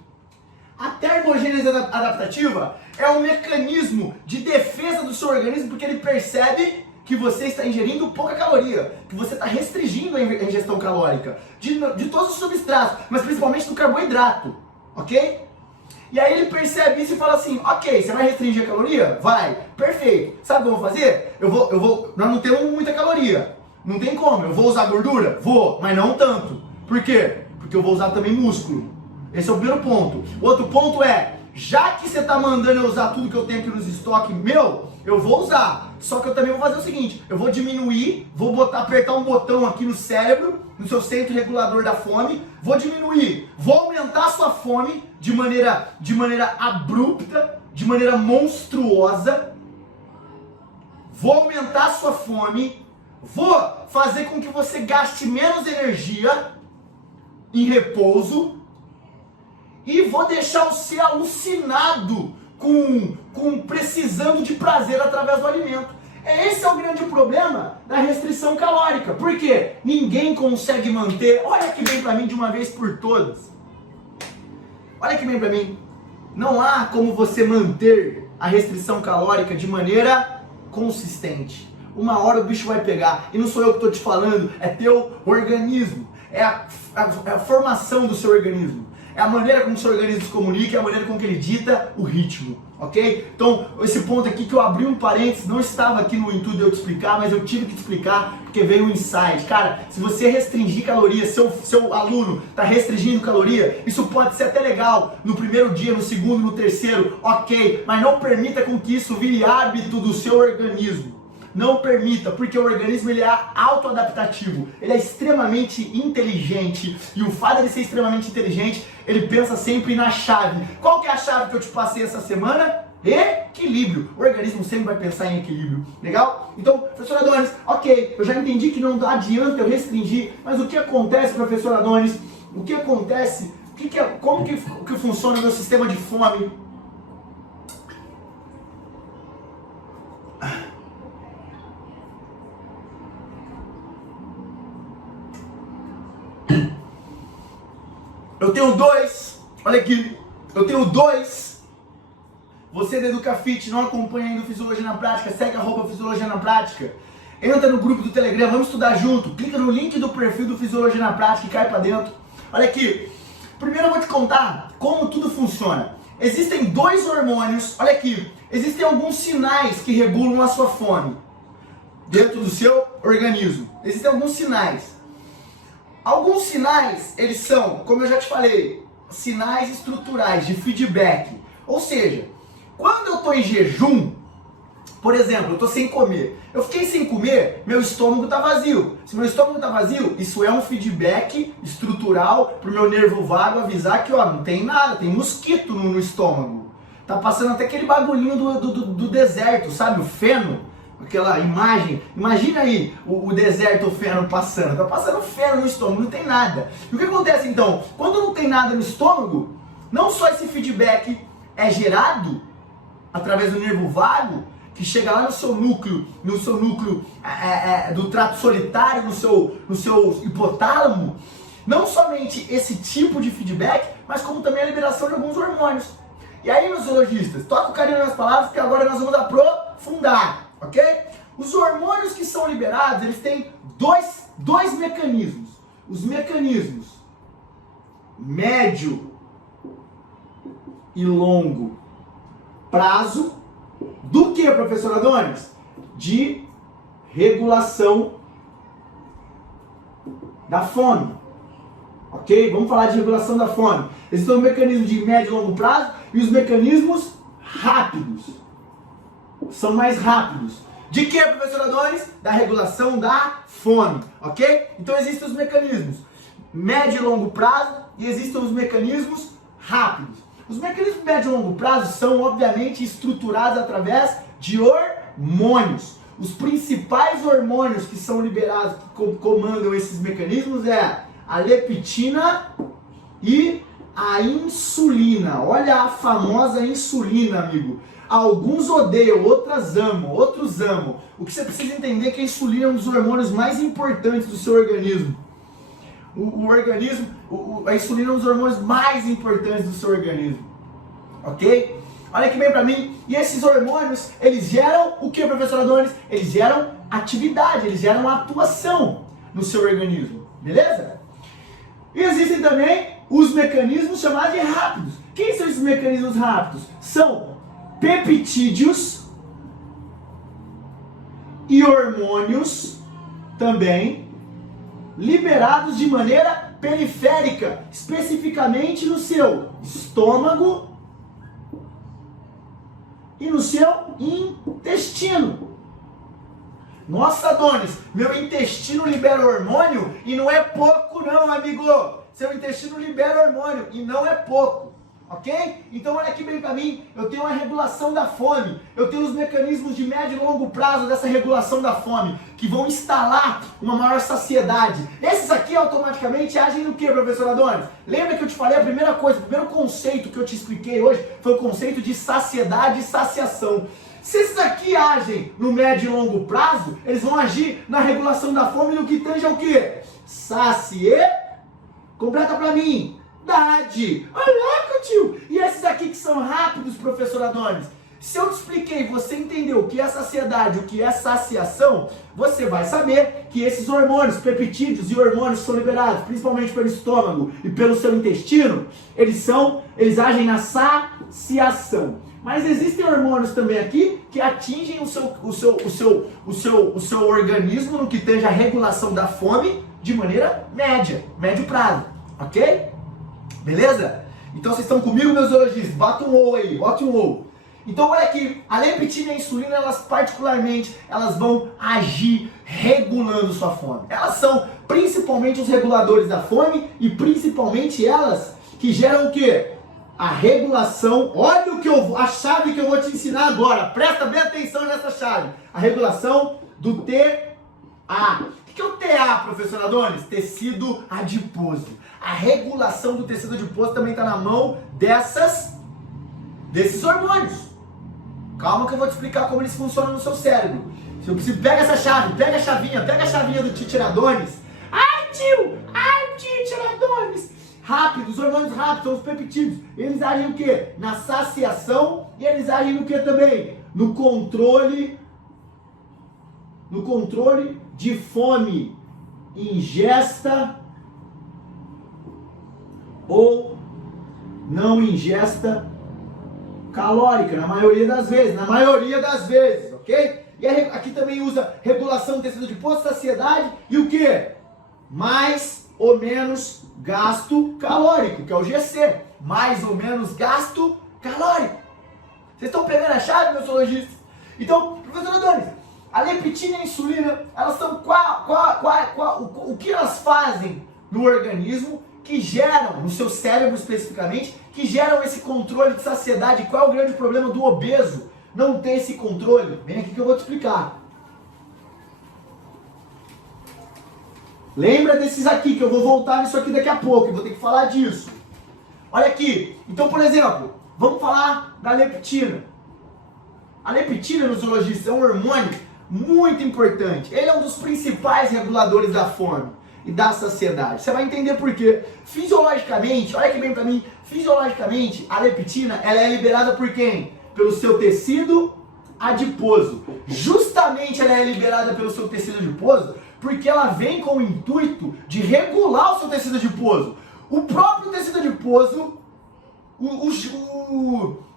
A termogênese adaptativa é um mecanismo de defesa do seu organismo, porque ele percebe que você está ingerindo pouca caloria, que você está restringindo a ingestão calórica de todos os substratos, mas principalmente do carboidrato, ok? E aí ele percebe isso e fala assim: ok, você vai restringir a caloria? Vai, perfeito. Sabe o que eu vou fazer? Nós não temos muita caloria, não tem como. Eu vou usar gordura? Vou, mas não tanto. Por quê? Porque eu vou usar também músculo. Esse é o primeiro ponto. O outro ponto é, já que você está mandando eu usar tudo que eu tenho aqui nos estoques eu vou usar. Só que eu também vou fazer o seguinte: eu vou diminuir, apertar um botão aqui no cérebro, no seu centro regulador da fome, vou diminuir, vou aumentar a sua fome de maneira abrupta, de maneira monstruosa, vou aumentar a sua fome, vou fazer com que você gaste menos energia em repouso e vou deixar você alucinado com precisando de prazer através do alimento. Esse é o grande problema da restrição calórica. Por quê? Ninguém consegue manter. Olha aqui bem pra mim de uma vez por todas. Olha aqui bem pra mim. Não há como você manter a restrição calórica de maneira consistente. Uma hora o bicho vai pegar. E não sou eu que estou te falando, é teu organismo. É a formação do seu organismo. É a maneira como o seu organismo se comunica, é a maneira como que ele dita o ritmo, ok? Então, esse ponto aqui que eu abri um parênteses, não estava aqui no intuito de eu te explicar, mas eu tive que te explicar porque veio um insight. Cara, se você restringir calorias, seu aluno está restringindo caloria, isso pode ser até legal no primeiro dia, no segundo, no terceiro, ok, mas não permita com que isso vire hábito do seu organismo. Não permita, porque o organismo ele é autoadaptativo, ele é extremamente inteligente, e o fato de ele ser extremamente inteligente, ele pensa sempre na chave. Qual que é a chave que eu te passei essa semana? Equilíbrio. O organismo sempre vai pensar em equilíbrio. Legal? Então, professor Adonis, ok, eu já entendi que não adianta eu restringir, mas o que acontece, professor Adonis? O que acontece? Como que funciona o meu sistema de fome? Eu tenho dois, olha aqui, eu tenho dois. Você da EducaFit não acompanha ainda o Fisiologia na Prática, segue @ Fisiologia na Prática. Entra no grupo do Telegram, vamos estudar junto. Clica no link do perfil do Fisiologia na Prática e cai pra dentro. Olha aqui, primeiro eu vou te contar como tudo funciona. Existem dois hormônios, olha aqui, existem alguns sinais que regulam a sua fome dentro do seu organismo. Existem alguns sinais. Alguns sinais, eles são, como eu já te falei, sinais estruturais de feedback. Ou seja, quando eu estou em jejum, por exemplo, eu estou sem comer. Eu fiquei sem comer, meu estômago está vazio. Se meu estômago está vazio, isso é um feedback estrutural para o meu nervo vago avisar que ó, não tem nada, tem mosquito no estômago. Tá passando até aquele bagulhinho do deserto, sabe? O feno. Aquela imagem, imagina aí o deserto, o feno passando, tá passando feno no estômago, não tem nada. E o que acontece então? Quando não tem nada no estômago, não só esse feedback é gerado através do nervo vago, que chega lá no seu núcleo do trato solitário, no seu hipotálamo, não somente esse tipo de feedback, mas como também a liberação de alguns hormônios. E aí, meus zoologistas, toca o carinho nas palavras, porque agora nós vamos aprofundar. Ok? Os hormônios que são liberados, eles têm dois mecanismos. Os mecanismos médio e longo prazo do que, professor Adonis? De regulação da fome. Ok? Vamos falar de regulação da fome. Existem os mecanismos de médio e longo prazo e os mecanismos rápidos. São mais rápidos. De que, professor Adonis? Da regulação da fome, ok? Então existem os mecanismos médio e longo prazo e existem os mecanismos rápidos. Os mecanismos médio e longo prazo são, obviamente, estruturados através de hormônios. Os principais hormônios que são liberados, que comandam esses mecanismos é a leptina e a insulina. Olha a famosa insulina, amigo. Alguns odeiam, outros amam. O que você precisa entender é que a insulina é um dos hormônios mais importantes do seu organismo. A insulina é um dos hormônios mais importantes do seu organismo. Ok? Olha aqui bem pra mim. E esses hormônios, eles geram o que, professor Adonis? Eles geram atividade, eles geram atuação no seu organismo. Beleza? E existem também os mecanismos chamados de rápidos. Quem são esses mecanismos rápidos? São peptídeos e hormônios também liberados de maneira periférica, especificamente no seu estômago e no seu intestino. Nossa, Adonis, meu intestino libera hormônio e não é pouco não, amigo. Seu intestino libera hormônio e não é pouco. ok? Então olha aqui bem para mim, eu tenho a regulação da fome, eu tenho os mecanismos de médio e longo prazo dessa regulação da fome, que vão instalar uma maior saciedade. Esses aqui automaticamente agem no que, professor Adonis? Lembra que eu te falei a primeira coisa, o primeiro conceito que eu te expliquei hoje foi o conceito de saciedade e saciação. Se esses aqui agem no médio e longo prazo, eles vão agir na regulação da fome no que tange ao quê? Completa para mim. Olha, tio! E esses aqui que são rápidos, professor Adonis? Se eu te expliquei, você entendeu o que é saciedade, o que é saciação, você vai saber que esses hormônios, peptídeos e hormônios que são liberados, principalmente pelo estômago e pelo seu intestino, eles agem na saciação. Mas existem hormônios também aqui que atingem o seu organismo no que tange a regulação da fome de maneira médio prazo, ok? Beleza? Então vocês estão comigo, meus zoologistas? Bota um ou aí, bota um ou. Então olha aqui, a leptina e a insulina, elas vão agir regulando sua fome. Elas são principalmente os reguladores da fome e principalmente elas que geram o quê? A regulação, olha a chave que eu vou te ensinar agora, presta bem atenção nessa chave. A regulação do TA. O que é o TA, professor Adonis? Tecido adiposo. A regulação do tecido adiposo também está na mão desses hormônios. Calma que eu vou te explicar como eles funcionam no seu cérebro. Se eu preciso, pega essa chave, pega a chavinha do Teacher Adonis. Ai, Teacher Adonis. Rápido, os hormônios rápidos são os peptídeos. Eles agem o quê? Na saciação e eles agem no quê também? No controle de fome, ingesta ou não ingesta calórica, na maioria das vezes, ok? E aqui também usa regulação do tecido adiposo, saciedade e o que? Mais ou menos gasto calórico, que é o GC. Mais ou menos gasto calórico. Vocês estão pegando a chave, meus zoologistas? Então, professor Adonis, a leptina e a insulina, elas são o que elas fazem no organismo que geram, no seu cérebro especificamente, que geram esse controle de saciedade. Qual é o grande problema do obeso? Não ter esse controle. Vem aqui que eu vou te explicar. Lembra desses aqui, que eu vou voltar nisso aqui daqui a pouco, eu vou ter que falar disso. Olha aqui, então por exemplo, vamos falar da leptina. A leptina, nos zoologistas, é um hormônio muito importante. Ele é um dos principais reguladores da fome e da saciedade. Você vai entender por quê. Fisiologicamente, olha aqui bem pra mim, fisiologicamente, a leptina, ela é liberada por quem? Pelo seu tecido adiposo. Justamente ela é liberada pelo seu tecido adiposo porque ela vem com o intuito de regular o seu tecido adiposo. O próprio tecido adiposo,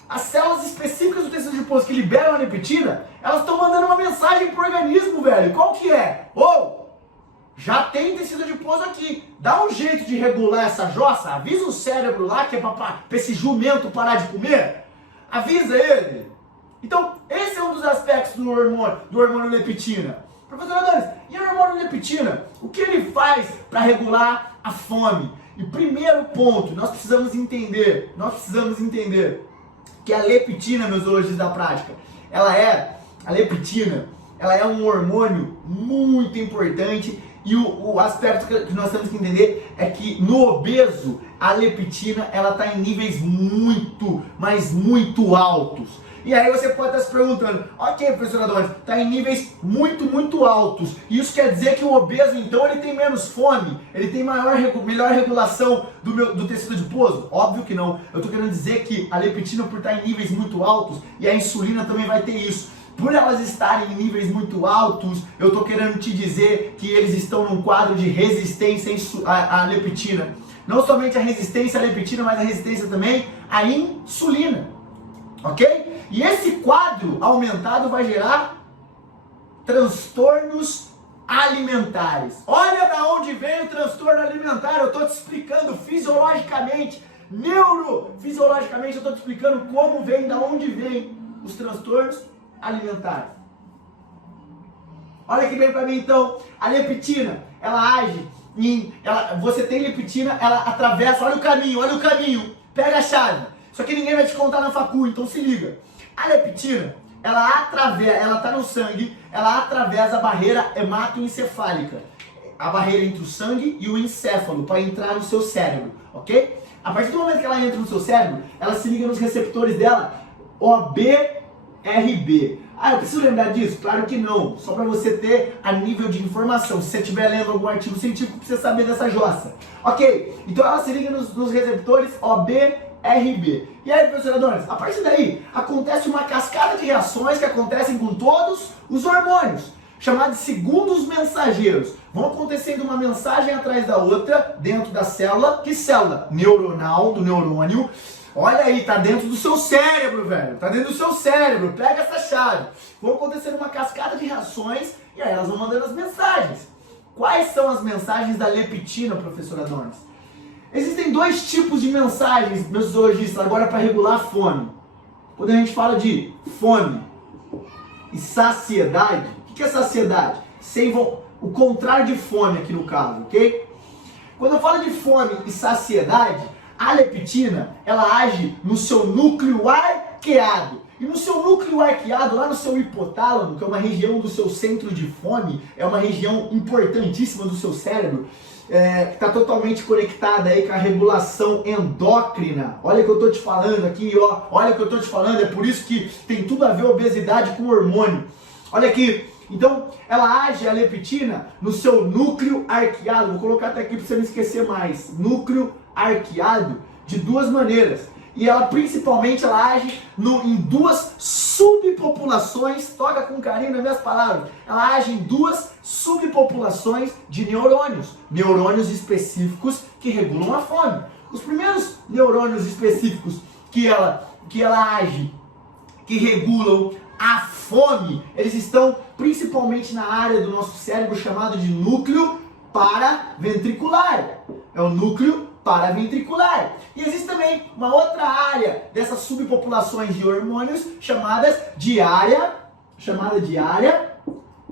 as células específicas do tecido adiposo que liberam a leptina, elas estão mandando uma mensagem pro organismo, velho. Qual que é? Já tem tecido adiposo aqui. Dá um jeito de regular essa jossa. Avisa o cérebro lá que é pra esse jumento parar de comer. Avisa ele. Então, esse é um dos aspectos do hormônio leptina. Professor Adonis, e o hormônio leptina? O que ele faz para regular a fome? E primeiro ponto, nós precisamos entender que a leptina, meus zoologistas da prática, a leptina, ela é um hormônio muito importante. E o aspecto que nós temos que entender é que no obeso, a leptina, ela está em níveis muito, mas muito altos. E aí você pode estar se perguntando, ok, professor Adonis, está em níveis muito, muito altos. Isso quer dizer que o obeso, então, ele tem menos fome? Ele tem melhor regulação do tecido adiposo? Óbvio que não. Eu estou querendo dizer que a leptina, por estar em níveis muito altos, e a insulina também vai ter isso. Por elas estarem em níveis muito altos, eu estou querendo te dizer que eles estão num quadro de resistência à leptina. Não somente a resistência à leptina, mas a resistência também à insulina. Ok? E esse quadro aumentado vai gerar transtornos alimentares. Olha da onde vem o transtorno alimentar. Eu estou te explicando fisiologicamente, neurofisiologicamente, eu estou te explicando como vem, da onde vem os transtornos alimentares. Olha aqui bem para mim então, a leptina, ela age você tem leptina, ela atravessa, olha o caminho, pega a chave. Isso aqui ninguém vai te contar na facul, então se liga. A leptina, ela tá no sangue, ela atravessa a barreira hematoencefálica, a barreira entre o sangue e o encéfalo, para entrar no seu cérebro, ok? A partir do momento que ela entra no seu cérebro, ela se liga nos receptores dela, OBRB. Ah, eu preciso lembrar disso? Claro que não, só para você ter a nível de informação. Se você estiver lendo algum artigo científico, precisa saber dessa jossa. Ok, então ela se liga nos receptores OBRB. E aí, professor Adonis, a partir daí, acontece uma cascada de reações que acontecem com todos os hormônios, chamados de segundos mensageiros. Vão acontecendo uma mensagem atrás da outra dentro da célula. Que célula? Neuronal, do neurônio. Olha aí, tá dentro do seu cérebro, velho. Tá dentro do seu cérebro. Pega essa chave. Vão acontecendo uma cascada de reações e aí elas vão mandando as mensagens. Quais são as mensagens da leptina, professor Adonis? Existem dois tipos de mensagens, meus zoologistas, agora para regular a fome. Quando a gente fala de fome e saciedade, o que é saciedade? O contrário de fome aqui no caso, ok? Quando eu falo de fome e saciedade, a leptina, ela age no seu núcleo arqueado. E no seu núcleo arqueado, lá no seu hipotálamo, que é uma região do seu centro de fome, é uma região importantíssima do seu cérebro, que está totalmente conectada aí com a regulação endócrina. Olha o que eu estou te falando aqui, ó. Olha o que eu estou te falando, é por isso que tem tudo a ver obesidade com hormônio. Olha aqui. Então, ela age, a leptina, no seu núcleo arqueado. Vou colocar até aqui para você não esquecer mais. Núcleo arqueado de duas maneiras. E ela principalmente ela age em duas subpopulações, toca com carinho nas minhas palavras, ela age em duas subpopulações de neurônios, neurônios específicos que regulam a fome. Os primeiros neurônios específicos que ela age, que regulam a fome, eles estão principalmente na área do nosso cérebro chamado de núcleo paraventricular. É o núcleo paraventricular. E existe também uma outra área dessas subpopulações de hormônios chamada de área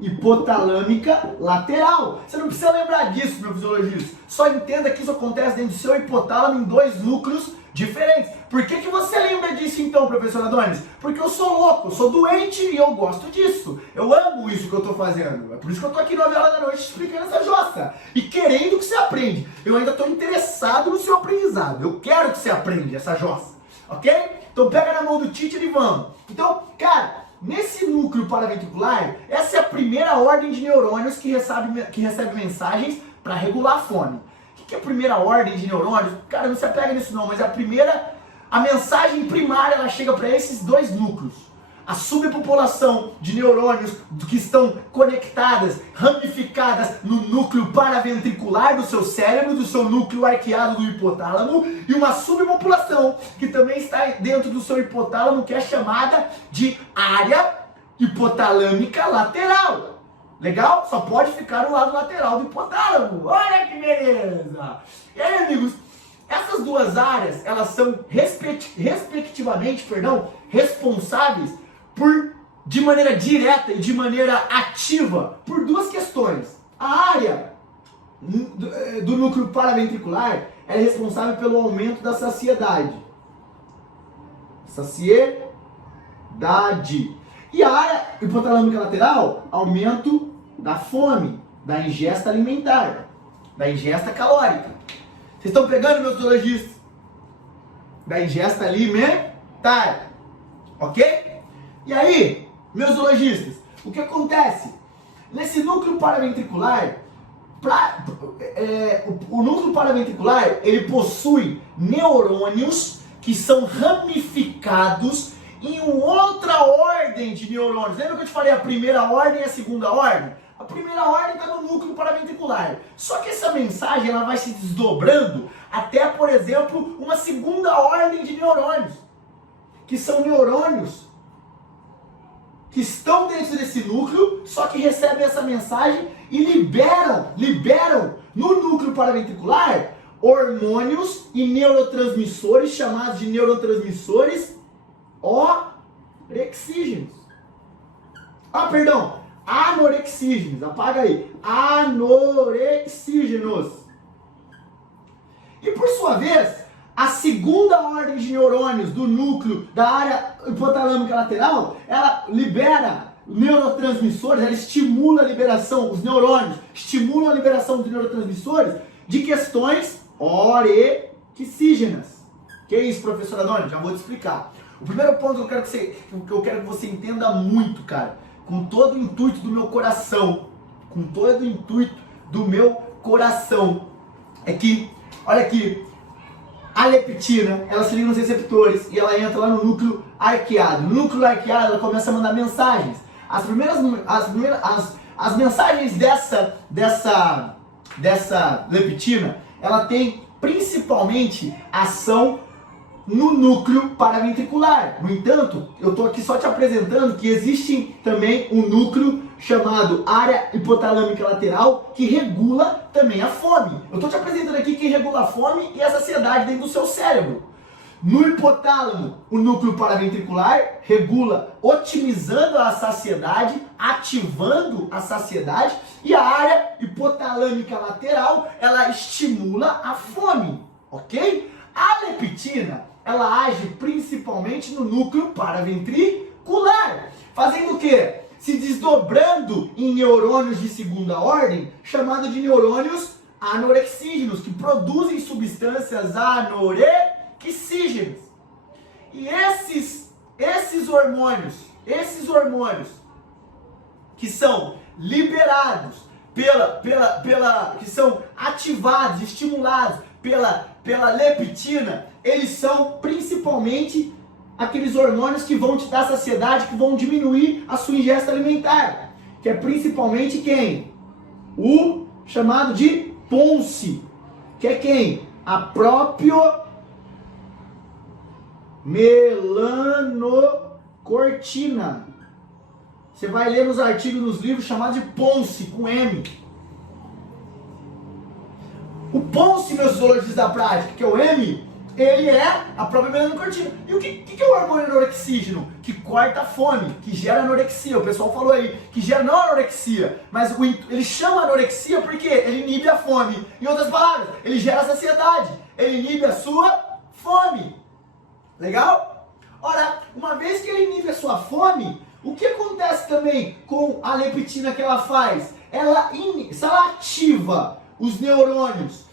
hipotalâmica lateral. Você não precisa lembrar disso, meu fisiologista. Só entenda que isso acontece dentro do seu hipotálamo em dois núcleos diferentes. Por que você lembra disso então, professor Adonis? Porque eu sou louco, eu sou doente e eu gosto disso. Eu amo isso que eu estou fazendo. É por isso que eu estou aqui 9 horas da noite explicando essa jossa. E querendo que você aprenda. Eu ainda estou interessado no seu aprendizado. Eu quero que você aprenda essa jossa. Ok? Então pega na mão do teacher e vamos. Então, cara, nesse núcleo paraventricular, essa é a primeira ordem de neurônios que recebe mensagens para regular a fome. O que é a primeira ordem de neurônios? Cara, não se apega nisso não, mas a mensagem primária, ela chega para esses dois núcleos. A subpopulação de neurônios que estão conectadas, ramificadas no núcleo paraventricular do seu cérebro, do seu núcleo arqueado do hipotálamo, e uma subpopulação que também está dentro do seu hipotálamo, que é chamada de área hipotalâmica lateral. Legal? Só pode ficar no lado lateral do hipotálamo. Olha que beleza! E aí, amigos, essas duas áreas, elas são respectivamente, responsáveis de maneira direta e de maneira ativa por duas questões. A área do núcleo paraventricular é responsável pelo aumento da saciedade. E a área hipotalâmica lateral, aumento da fome, da ingesta alimentar, da ingesta calórica. Vocês estão pegando, meus zoologistas? Da ingesta alimentar. Ok? E aí, meus zoologistas, o que acontece? Nesse núcleo paraventricular, o núcleo paraventricular, ele possui neurônios que são ramificados em outra ordem de neurônios. Lembra que eu te falei a primeira ordem e a segunda ordem? A primeira ordem está no núcleo paraventricular. Só que essa mensagem ela vai se desdobrando até, por exemplo, uma segunda ordem de neurônios. Que são neurônios que estão dentro desse núcleo, só que recebem essa mensagem e liberam no núcleo paraventricular hormônios e neurotransmissores chamados de neurotransmissores orexígenos. Anorexígenos, apaga aí. Anorexígenos. E por sua vez, a segunda ordem de neurônios do núcleo da área hipotalâmica lateral, ela libera neurotransmissores, ela estimula a liberação, os neurônios estimulam a liberação dos neurotransmissores de questões orexígenas. Que é isso, professor Adoni? Já vou te explicar. O primeiro ponto que eu quero que você entenda muito, cara, com todo o intuito do meu coração, é que, olha aqui, a leptina, ela se liga nos receptores e ela entra lá no núcleo arqueado. No núcleo arqueado, ela começa a mandar mensagens. As mensagens dessa leptina, ela tem principalmente ação no núcleo paraventricular. No entanto, eu estou aqui só te apresentando que existe também um núcleo chamado área hipotalâmica lateral que regula também a fome. Eu estou te apresentando aqui quem regula a fome e a saciedade dentro do seu cérebro. No hipotálamo, o núcleo paraventricular regula, otimizando a saciedade, ativando a saciedade, e a área hipotalâmica lateral, ela estimula a fome, ok? A leptina, ela age principalmente no núcleo paraventricular, fazendo o quê? Se desdobrando em neurônios de segunda ordem, chamado de neurônios anorexígenos, que produzem substâncias anorexígenas. E esses hormônios que são liberados que são ativados, estimulados pela leptina, eles são principalmente aqueles hormônios que vão te dar saciedade, que vão diminuir a sua ingesta alimentar, que é principalmente quem? O chamado de PONSE, que é quem? A própria melanocortina. Você vai ler nos artigos, nos livros, chamado de PONSE, com M. O PONSE, meus zoologistas da prática, que é o M, ele é a própria melanocortina. E o que é o hormônio anorexígeno? Que corta a fome, que gera anorexia. O pessoal falou aí que gera não anorexia, mas ele chama anorexia porque ele inibe a fome. Em outras palavras, ele gera saciedade, ele inibe a sua fome. Legal? Ora, uma vez que ele inibe a sua fome, o que acontece também com a leptina que ela faz? Se ela ativa os neurônios,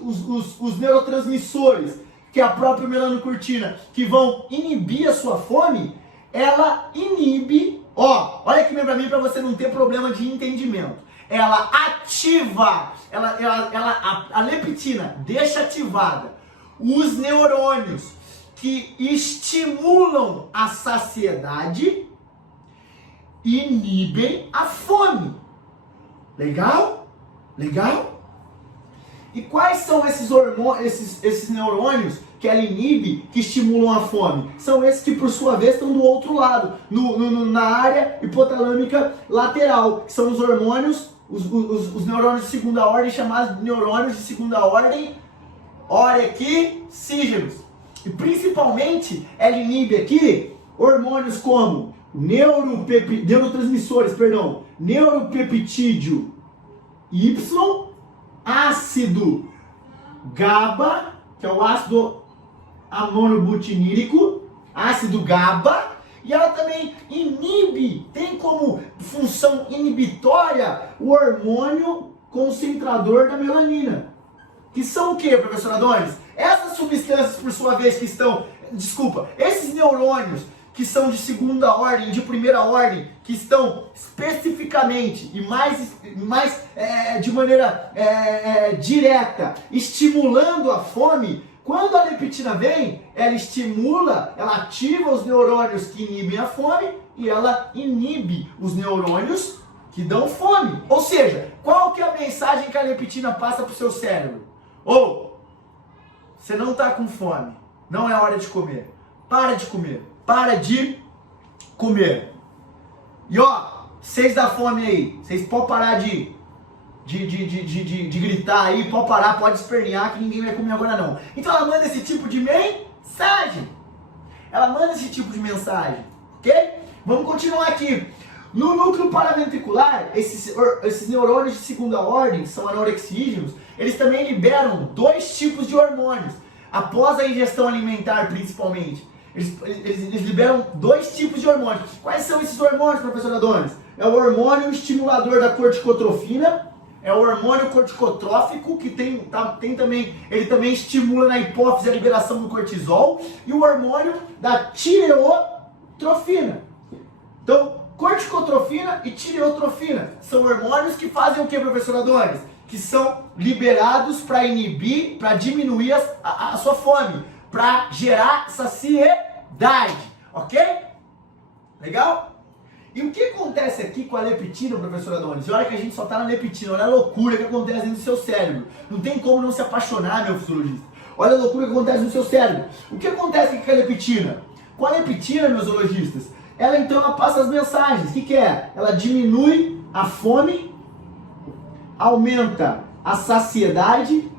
os neurotransmissores, que é a própria melanocortina, que vão inibir a sua fome, ela inibe, olha aqui pra mim para você não ter problema de entendimento. Ela ativa, a leptina deixa ativada os neurônios que estimulam a saciedade e inibem a fome. Legal? Legal? E quais são esses hormônios, esses neurônios que ela inibe, que estimulam a fome? São esses que, por sua vez, estão do outro lado, na área hipotalâmica lateral, que são os hormônios, os neurônios de segunda ordem, chamados de neurônios de segunda ordem orexígenos. E principalmente, ela inibe aqui hormônios como neurotransmissores, neuropeptídeo Y, ácido GABA, que é o ácido amônio-butinírico, ácido GABA, e ela também tem como função inibitória o hormônio concentrador da melanina. Que são o que, professor Adonis? Essas substâncias, por sua vez, esses neurônios que são de segunda ordem, de primeira ordem, que estão especificamente e de maneira direta estimulando a fome, quando a leptina vem, ela estimula, ela ativa os neurônios que inibem a fome e ela inibe os neurônios que dão fome. Ou seja, qual que é a mensagem que a leptina passa para o seu cérebro? Você não está com fome, não é hora de comer, para de comer. Para de comer. E vocês da fome aí, vocês podem parar de gritar aí, pode parar, pode espernear que ninguém vai comer agora não. Então ela manda esse tipo de mensagem. Ok? Vamos continuar aqui. No núcleo paraventricular, esses neurônios de segunda ordem, são anorexígenos, eles também liberam dois tipos de hormônios. após a ingestão alimentar principalmente, eles liberam dois tipos de hormônios. Quais são esses hormônios, professor Adonis? É o hormônio estimulador da corticotrofina, é o hormônio corticotrófico, que tem também, ele também estimula na hipófise a liberação do cortisol, e o hormônio da tireotrofina. Então, corticotrofina e tireotrofina são hormônios que fazem o que, professor Adonis? Que são liberados para inibir, para diminuir a sua fome, para gerar saciedade, ok? Legal? E o que acontece aqui com a leptina, professor Adonis? E olha que a gente só está na leptina, olha a loucura que acontece dentro do seu cérebro. Não tem como não se apaixonar, meu fisiologista. Olha a loucura que acontece no seu cérebro. O que acontece aqui com a leptina? Com a leptina, meus zoologistas, ela então ela passa as mensagens. O que é? Ela diminui a fome, aumenta a saciedade,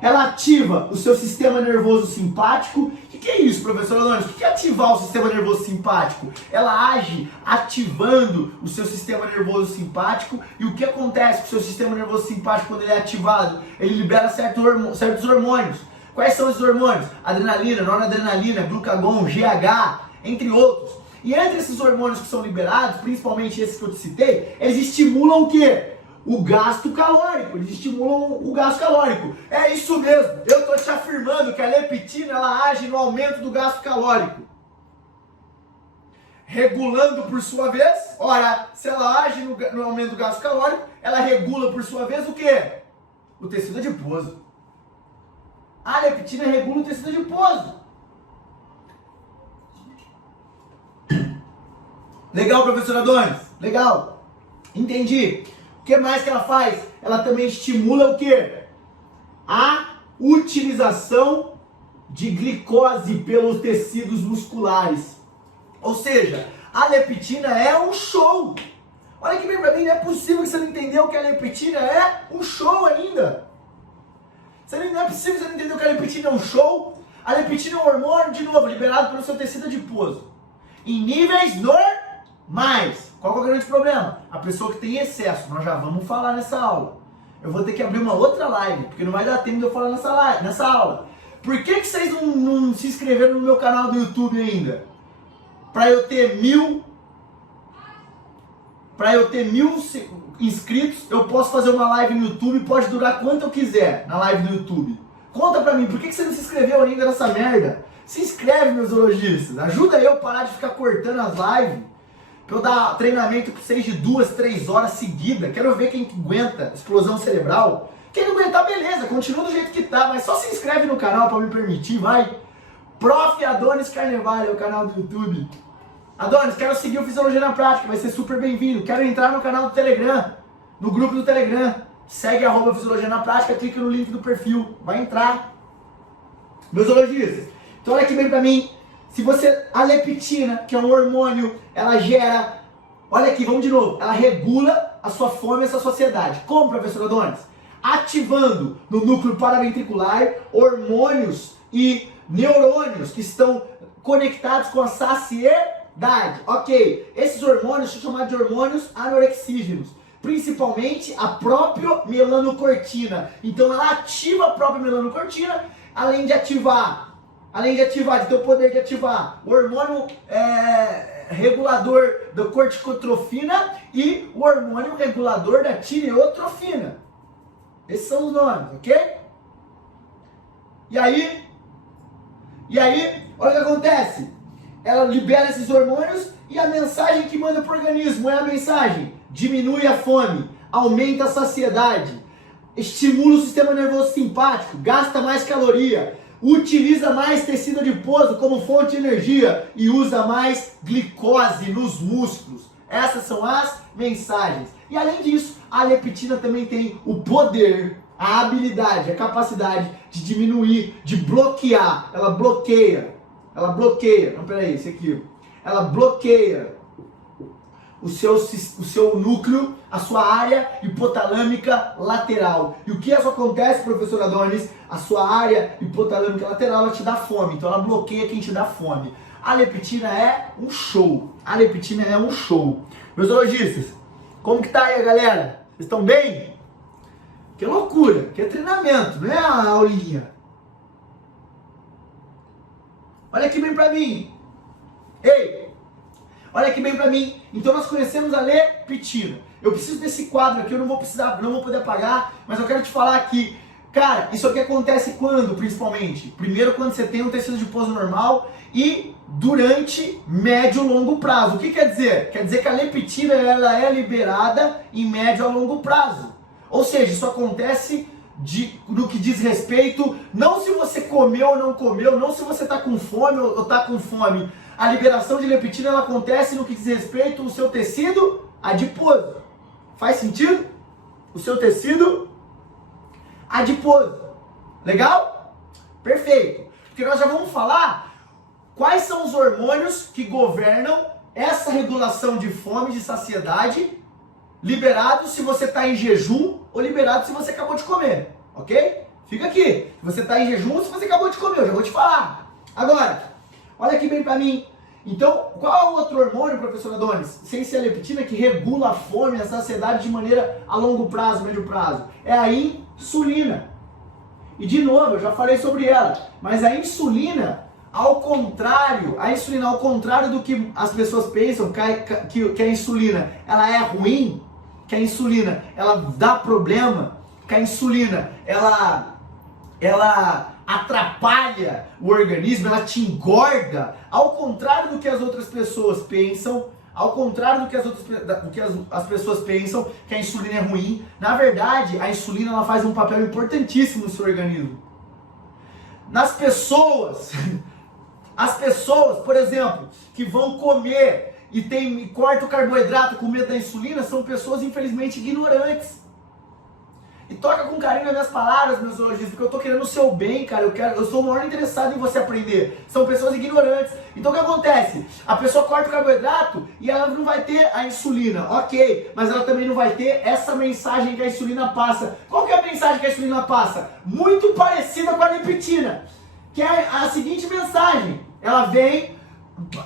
ela ativa o seu sistema nervoso simpático. O que é isso, professor Adonis? O que é ativar o sistema nervoso simpático? Ela age ativando o seu sistema nervoso simpático. E o que acontece com o seu sistema nervoso simpático quando ele é ativado? Ele libera certos hormônios. Quais são esses hormônios? Adrenalina, noradrenalina, glucagon, GH, entre outros. E entre esses hormônios que são liberados, principalmente esses que eu te citei, eles estimulam o quê? O gasto calórico, eles estimulam o gasto calórico. É isso mesmo, eu estou te afirmando que a leptina ela age no aumento do gasto calórico. Regulando por sua vez, ora, se ela age no aumento do gasto calórico, ela regula por sua vez o quê? O tecido adiposo. A leptina regula o tecido adiposo. Legal, professor Adonis? Legal. Entendi. O que mais que ela faz? Ela também estimula o quê? A utilização de glicose pelos tecidos musculares. Ou seja, a leptina é um show. Olha que bem pra mim, não é possível que você não entendeu que a leptina é um show ainda. Não é possível que você não entendeu que a leptina é um show. A leptina é um hormônio, de novo, liberado pelo seu tecido adiposo. Em níveis normais. Qual que é o grande problema? A pessoa que tem excesso. Nós já vamos falar nessa aula. Eu vou ter que abrir uma outra live, porque não vai dar tempo de eu falar nessa aula. Por que vocês não se inscreveram no meu canal do YouTube ainda? Para eu ter 1000 inscritos, eu posso fazer uma live no YouTube, pode durar quanto eu quiser na live do YouTube. Conta pra mim, por que você não se inscreveu ainda nessa merda? Se inscreve, meus zoologistas. Ajuda eu a parar de ficar cortando as lives. Pra eu dar treinamento pra vocês de 2, 3 horas seguidas. Quero ver quem aguenta explosão cerebral. Quem não aguentar, beleza, continua do jeito que tá. Mas só se inscreve no canal pra me permitir, vai. Prof. Adonis Carnevale é o canal do YouTube. Adonis, quero seguir o Fisiologia na Prática, vai ser super bem-vindo. Quero entrar no canal do Telegram, no grupo do Telegram. Segue @Fisiologia na Prática, clica no link do perfil, vai entrar. Meus zoologistas, então olha aqui bem pra mim. Se você, a leptina, que é um hormônio, ela gera, olha aqui, vamos de novo, ela regula a sua fome e a sua saciedade. Como, professor Adonis? Ativando no núcleo paraventricular hormônios e neurônios que estão conectados com a saciedade. Ok, esses hormônios são chamados de hormônios anorexígenos, principalmente a própria melanocortina. Então ela ativa a própria melanocortina, além de ter o poder de ativar o hormônio regulador da corticotrofina e o hormônio regulador da tireotrofina. Esses são os nomes, ok? E aí, olha o que acontece. Ela libera esses hormônios e a mensagem que manda para o organismo é a mensagem: diminui a fome, aumenta a saciedade, estimula o sistema nervoso simpático, gasta mais caloria, utiliza mais tecido adiposo como fonte de energia e usa mais glicose nos músculos. Essas são as mensagens. E além disso, a leptina também tem o poder, a habilidade, a capacidade de diminuir, de bloquear. Ela bloqueia. Não, peraí, esse aqui. Ela bloqueia o seu núcleo, a sua área hipotalâmica lateral. E o que isso acontece, professor Adonis? A sua área hipotalâmica lateral, ela te dá fome. Então ela bloqueia quem te dá fome. A leptina é um show. Meus zoologistas, como que tá aí, galera? Vocês estão bem? Que é loucura, que é treinamento, não é a aulinha. Olha aqui bem pra mim. Ei, olha aqui bem pra mim. Então nós conhecemos a leptina. Eu preciso desse quadro aqui, eu não vou poder apagar, mas eu quero te falar aqui. Cara, isso aqui acontece quando, principalmente? Primeiro, quando você tem um tecido adiposo normal e durante médio e longo prazo. O que quer dizer? Quer dizer que a leptina ela é liberada em médio a longo prazo. Ou seja, isso acontece no que diz respeito, não se você comeu ou não comeu, não se você está com fome ou está com fome. A liberação de leptina ela acontece no que diz respeito ao seu tecido adiposo. Faz sentido? O seu tecido adiposo. Legal? Perfeito. Porque nós já vamos falar quais são os hormônios que governam essa regulação de fome e de saciedade, liberado se você está em jejum ou liberado se você acabou de comer. Ok? Fica aqui. Se você está em jejum ou se você acabou de comer, eu já vou te falar. Agora, olha aqui bem para mim. Então, qual é o outro hormônio, professor Adonis, sem ser a leptina, que regula a fome e a saciedade de maneira a longo prazo, médio prazo? É a insulina. E de novo, eu já falei sobre ela, mas a insulina, ao contrário do que as pessoas pensam, que a insulina ela é ruim, que a insulina ela dá problema, que a insulina ela atrapalha o organismo, ela te engorda, ao contrário do que as outras pessoas pensam, ao contrário do que as pessoas pensam que a insulina é ruim. Na verdade, a insulina ela faz um papel importantíssimo no seu organismo. Nas pessoas, as pessoas, por exemplo, que vão comer e corta o carboidrato com medo da insulina, são pessoas infelizmente ignorantes. E toca com carinho nas minhas palavras, meus zoologistas, porque eu tô querendo o seu bem, cara. Eu sou o maior interessado em você aprender. São pessoas ignorantes. Então o que acontece? A pessoa corta o carboidrato e ela não vai ter a insulina, ok, mas ela também não vai ter essa mensagem que a insulina passa. Qual que é a mensagem que a insulina passa? Muito parecida com a leptina, que é a seguinte mensagem. Ela vem,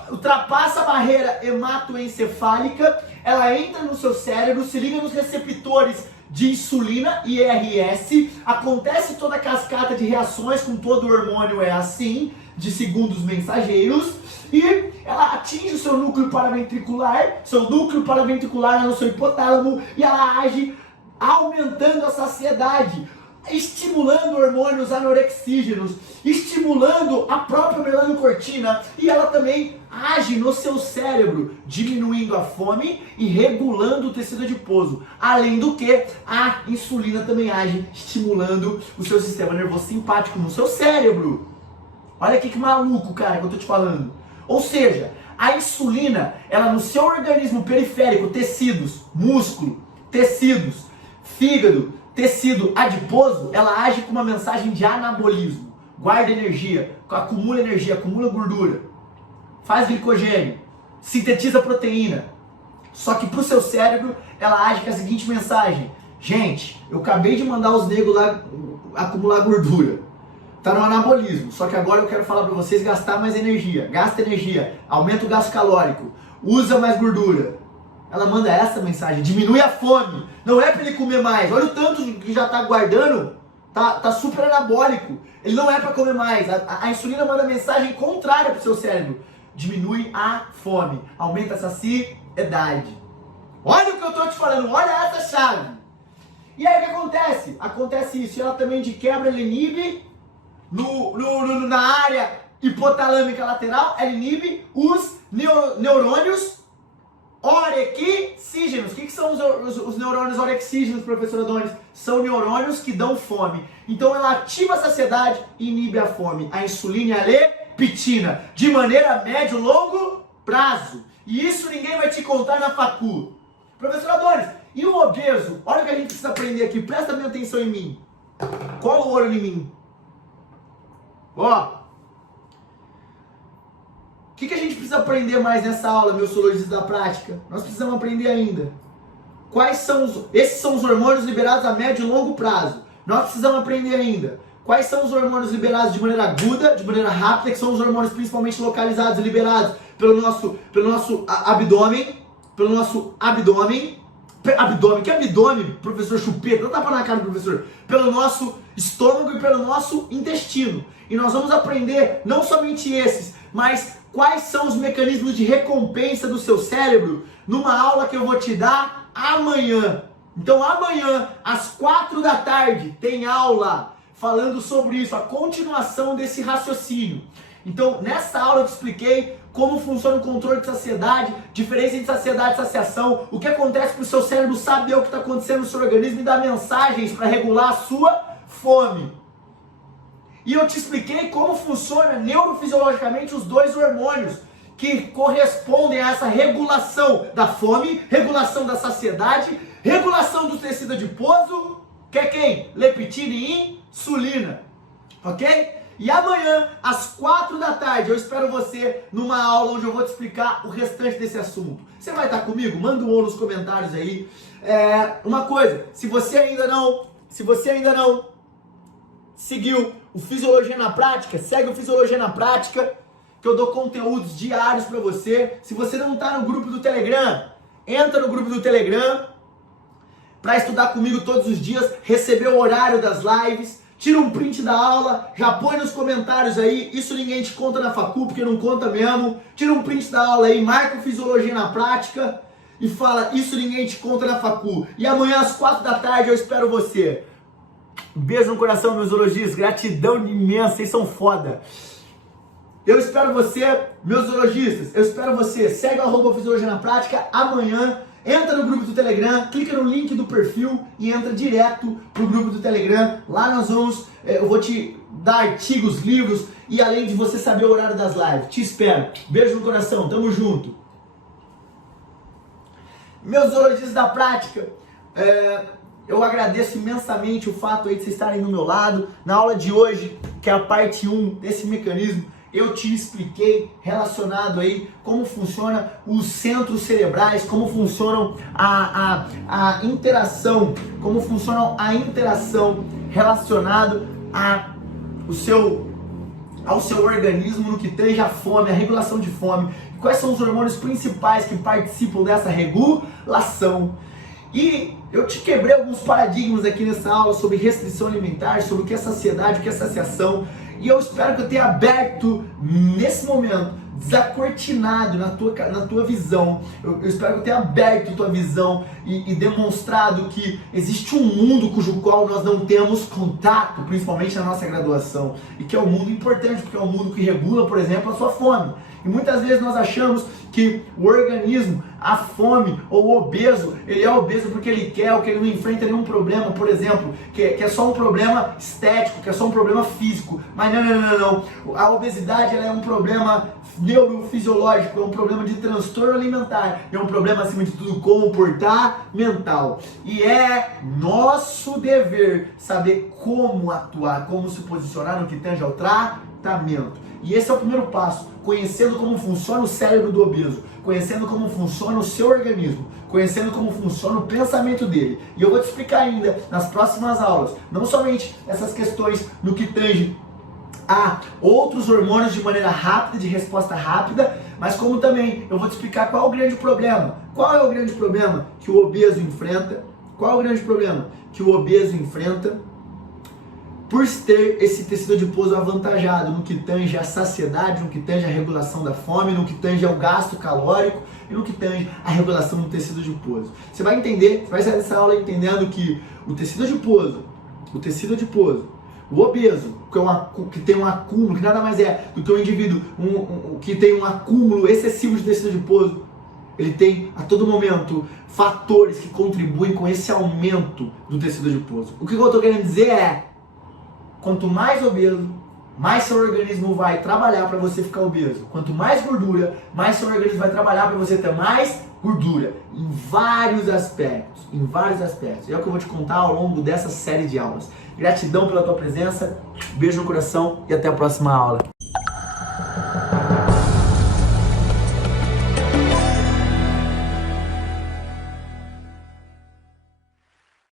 ultrapassa a barreira hematoencefálica, ela entra no seu cérebro, se liga nos receptores de insulina, IRS, acontece toda a cascata de reações com todo o hormônio, é assim, de segundos mensageiros, e ela atinge o seu núcleo paraventricular no seu hipotálamo, e ela age aumentando a saciedade, estimulando hormônios anorexígenos, estimulando a própria melanocortina, e ela também age no seu cérebro, diminuindo a fome e regulando o tecido adiposo. Além do que, a insulina também age estimulando o seu sistema nervoso simpático no seu cérebro. Olha aqui que maluco, cara, que eu tô te falando. Ou seja, a insulina, ela no seu organismo periférico, tecidos, músculo, tecidos, fígado, tecido adiposo, ela age com uma mensagem de anabolismo. Guarda energia, acumula gordura, faz glicogênio, sintetiza proteína. Só que pro seu cérebro, ela age com a seguinte mensagem. Gente, eu acabei de mandar os negros lá acumular gordura. Tá no anabolismo. Só que agora eu quero falar para vocês gastar mais energia. Gasta energia, aumenta o gasto calórico, usa mais gordura. Ela manda essa mensagem, diminui a fome. Não é para ele comer mais. Olha o tanto que já tá guardando, tá super anabólico. Ele não é para comer mais. A insulina manda mensagem contrária pro seu cérebro. Diminui a fome, aumenta a saciedade. Olha o que eu tô te falando, olha essa chave. E aí o que acontece? Acontece isso, ela também de quebra, ela inibe na área hipotalâmica lateral, ela inibe os neurônios orexígenos. O que são os neurônios orexígenos, professor Adonis? São neurônios que dão fome. Então ela ativa a saciedade e inibe a fome. A insulina e a leptina, de maneira a médio e longo prazo. E isso ninguém vai te contar na facu. Professor Adonis, e o obeso? Olha o que a gente precisa aprender aqui. Presta bem atenção em mim. Cola o olho em mim. Ó. O que a gente precisa aprender mais nessa aula, meus zoologistas da prática? Nós precisamos aprender ainda. Esses são os hormônios liberados a médio e longo prazo. Nós precisamos aprender ainda. Quais são os hormônios liberados de maneira aguda, de maneira rápida, que são os hormônios principalmente localizados e liberados pelo nosso abdômen, abdômen. Que abdômen, professor Chupeta? Não tapa na cara do professor. Pelo nosso estômago e pelo nosso intestino. E nós vamos aprender não somente esses, mas quais são os mecanismos de recompensa do seu cérebro numa aula que eu vou te dar amanhã. Então amanhã, às 4 da tarde, tem aula falando sobre isso, a continuação desse raciocínio. Então, nessa aula eu te expliquei como funciona o controle de saciedade, diferença entre saciedade e saciação, o que acontece para o seu cérebro saber o que está acontecendo no seu organismo e dar mensagens para regular a sua fome. E eu te expliquei como funciona neurofisiologicamente os dois hormônios que correspondem a essa regulação da fome, regulação da saciedade, regulação do tecido adiposo, que é quem? Leptina e insulina, ok? E amanhã, às 4 da tarde, eu espero você numa aula onde eu vou te explicar o restante desse assunto. Você vai estar comigo? Manda um nos comentários aí. Uma coisa, se você ainda não seguiu o Fisiologia na Prática, segue o Fisiologia na Prática, que eu dou conteúdos diários para você. Se você não está no grupo do Telegram, entra no grupo do Telegram para estudar comigo todos os dias, receber o horário das lives, tira um print da aula, já põe nos comentários aí, isso ninguém te conta na facu, porque não conta mesmo, tira um print da aula aí, marca o Fisiologia na Prática e fala, isso ninguém te conta na facu. E amanhã às 4 da tarde eu espero você. Beijo no coração, meus zoologistas, gratidão imensa, vocês são foda. Eu espero você, meus zoologistas, eu espero você, segue o @Fisiologia na Prática, amanhã, entra no grupo do Telegram, clica no link do perfil e entra direto pro grupo do Telegram, lá nós vamos, eu vou te dar artigos, livros e além de você saber o horário das lives, te espero, beijo no coração, tamo junto. Meus zoologistas da prática, eu agradeço imensamente o fato aí de vocês estarem do meu lado. Na aula de hoje, que é a parte 1 desse mecanismo, eu te expliquei relacionado aí como funciona os centros cerebrais, como funcionam a interação, como funciona a interação relacionado ao seu organismo no que tange a fome, a regulação de fome. Quais são os hormônios principais que participam dessa regulação? E eu te quebrei alguns paradigmas aqui nessa aula sobre restrição alimentar, sobre o que é saciedade, o que é saciação. E eu espero que eu tenha aberto, nesse momento, desacortinado na tua visão. Eu espero que eu tenha aberto a tua visão e demonstrado que existe um mundo cujo qual nós não temos contato, principalmente na nossa graduação. E que é um mundo importante, porque é um mundo que regula, por exemplo, a sua fome. E muitas vezes nós achamos que o organismo, a fome ou o obeso, ele é obeso porque ele quer ou que ele não enfrenta nenhum problema, por exemplo, que é só um problema estético, que é só um problema físico. Mas não. A obesidade ela é um problema neurofisiológico, é um problema de transtorno alimentar, é um problema, acima de tudo, comportamental. E é nosso dever saber como atuar, como se posicionar no que tange ao tratamento. E esse é o primeiro passo, conhecendo como funciona o cérebro do obeso, conhecendo como funciona o seu organismo, conhecendo como funciona o pensamento dele. E eu vou te explicar ainda nas próximas aulas, não somente essas questões no que tange a outros hormônios de maneira rápida, de resposta rápida, mas como também eu vou te explicar qual é o grande problema. Qual é o grande problema que o obeso enfrenta? Qual é o grande problema que o obeso enfrenta por ter esse tecido adiposo avantajado no que tange a saciedade, no que tange a regulação da fome, no que tange ao gasto calórico e no que tange a regulação do tecido adiposo. Você vai entender, você vai sair dessa aula entendendo que o tecido adiposo, o obeso, que tem um acúmulo, que nada mais é do que um indivíduo que tem um acúmulo excessivo de tecido adiposo, ele tem a todo momento fatores que contribuem com esse aumento do tecido adiposo. O que eu estou querendo dizer é, quanto mais obeso, mais seu organismo vai trabalhar para você ficar obeso. Quanto mais gordura, mais seu organismo vai trabalhar para você ter mais gordura. Em vários aspectos. E é o que eu vou te contar ao longo dessa série de aulas. Gratidão pela tua presença, beijo no coração e até a próxima aula.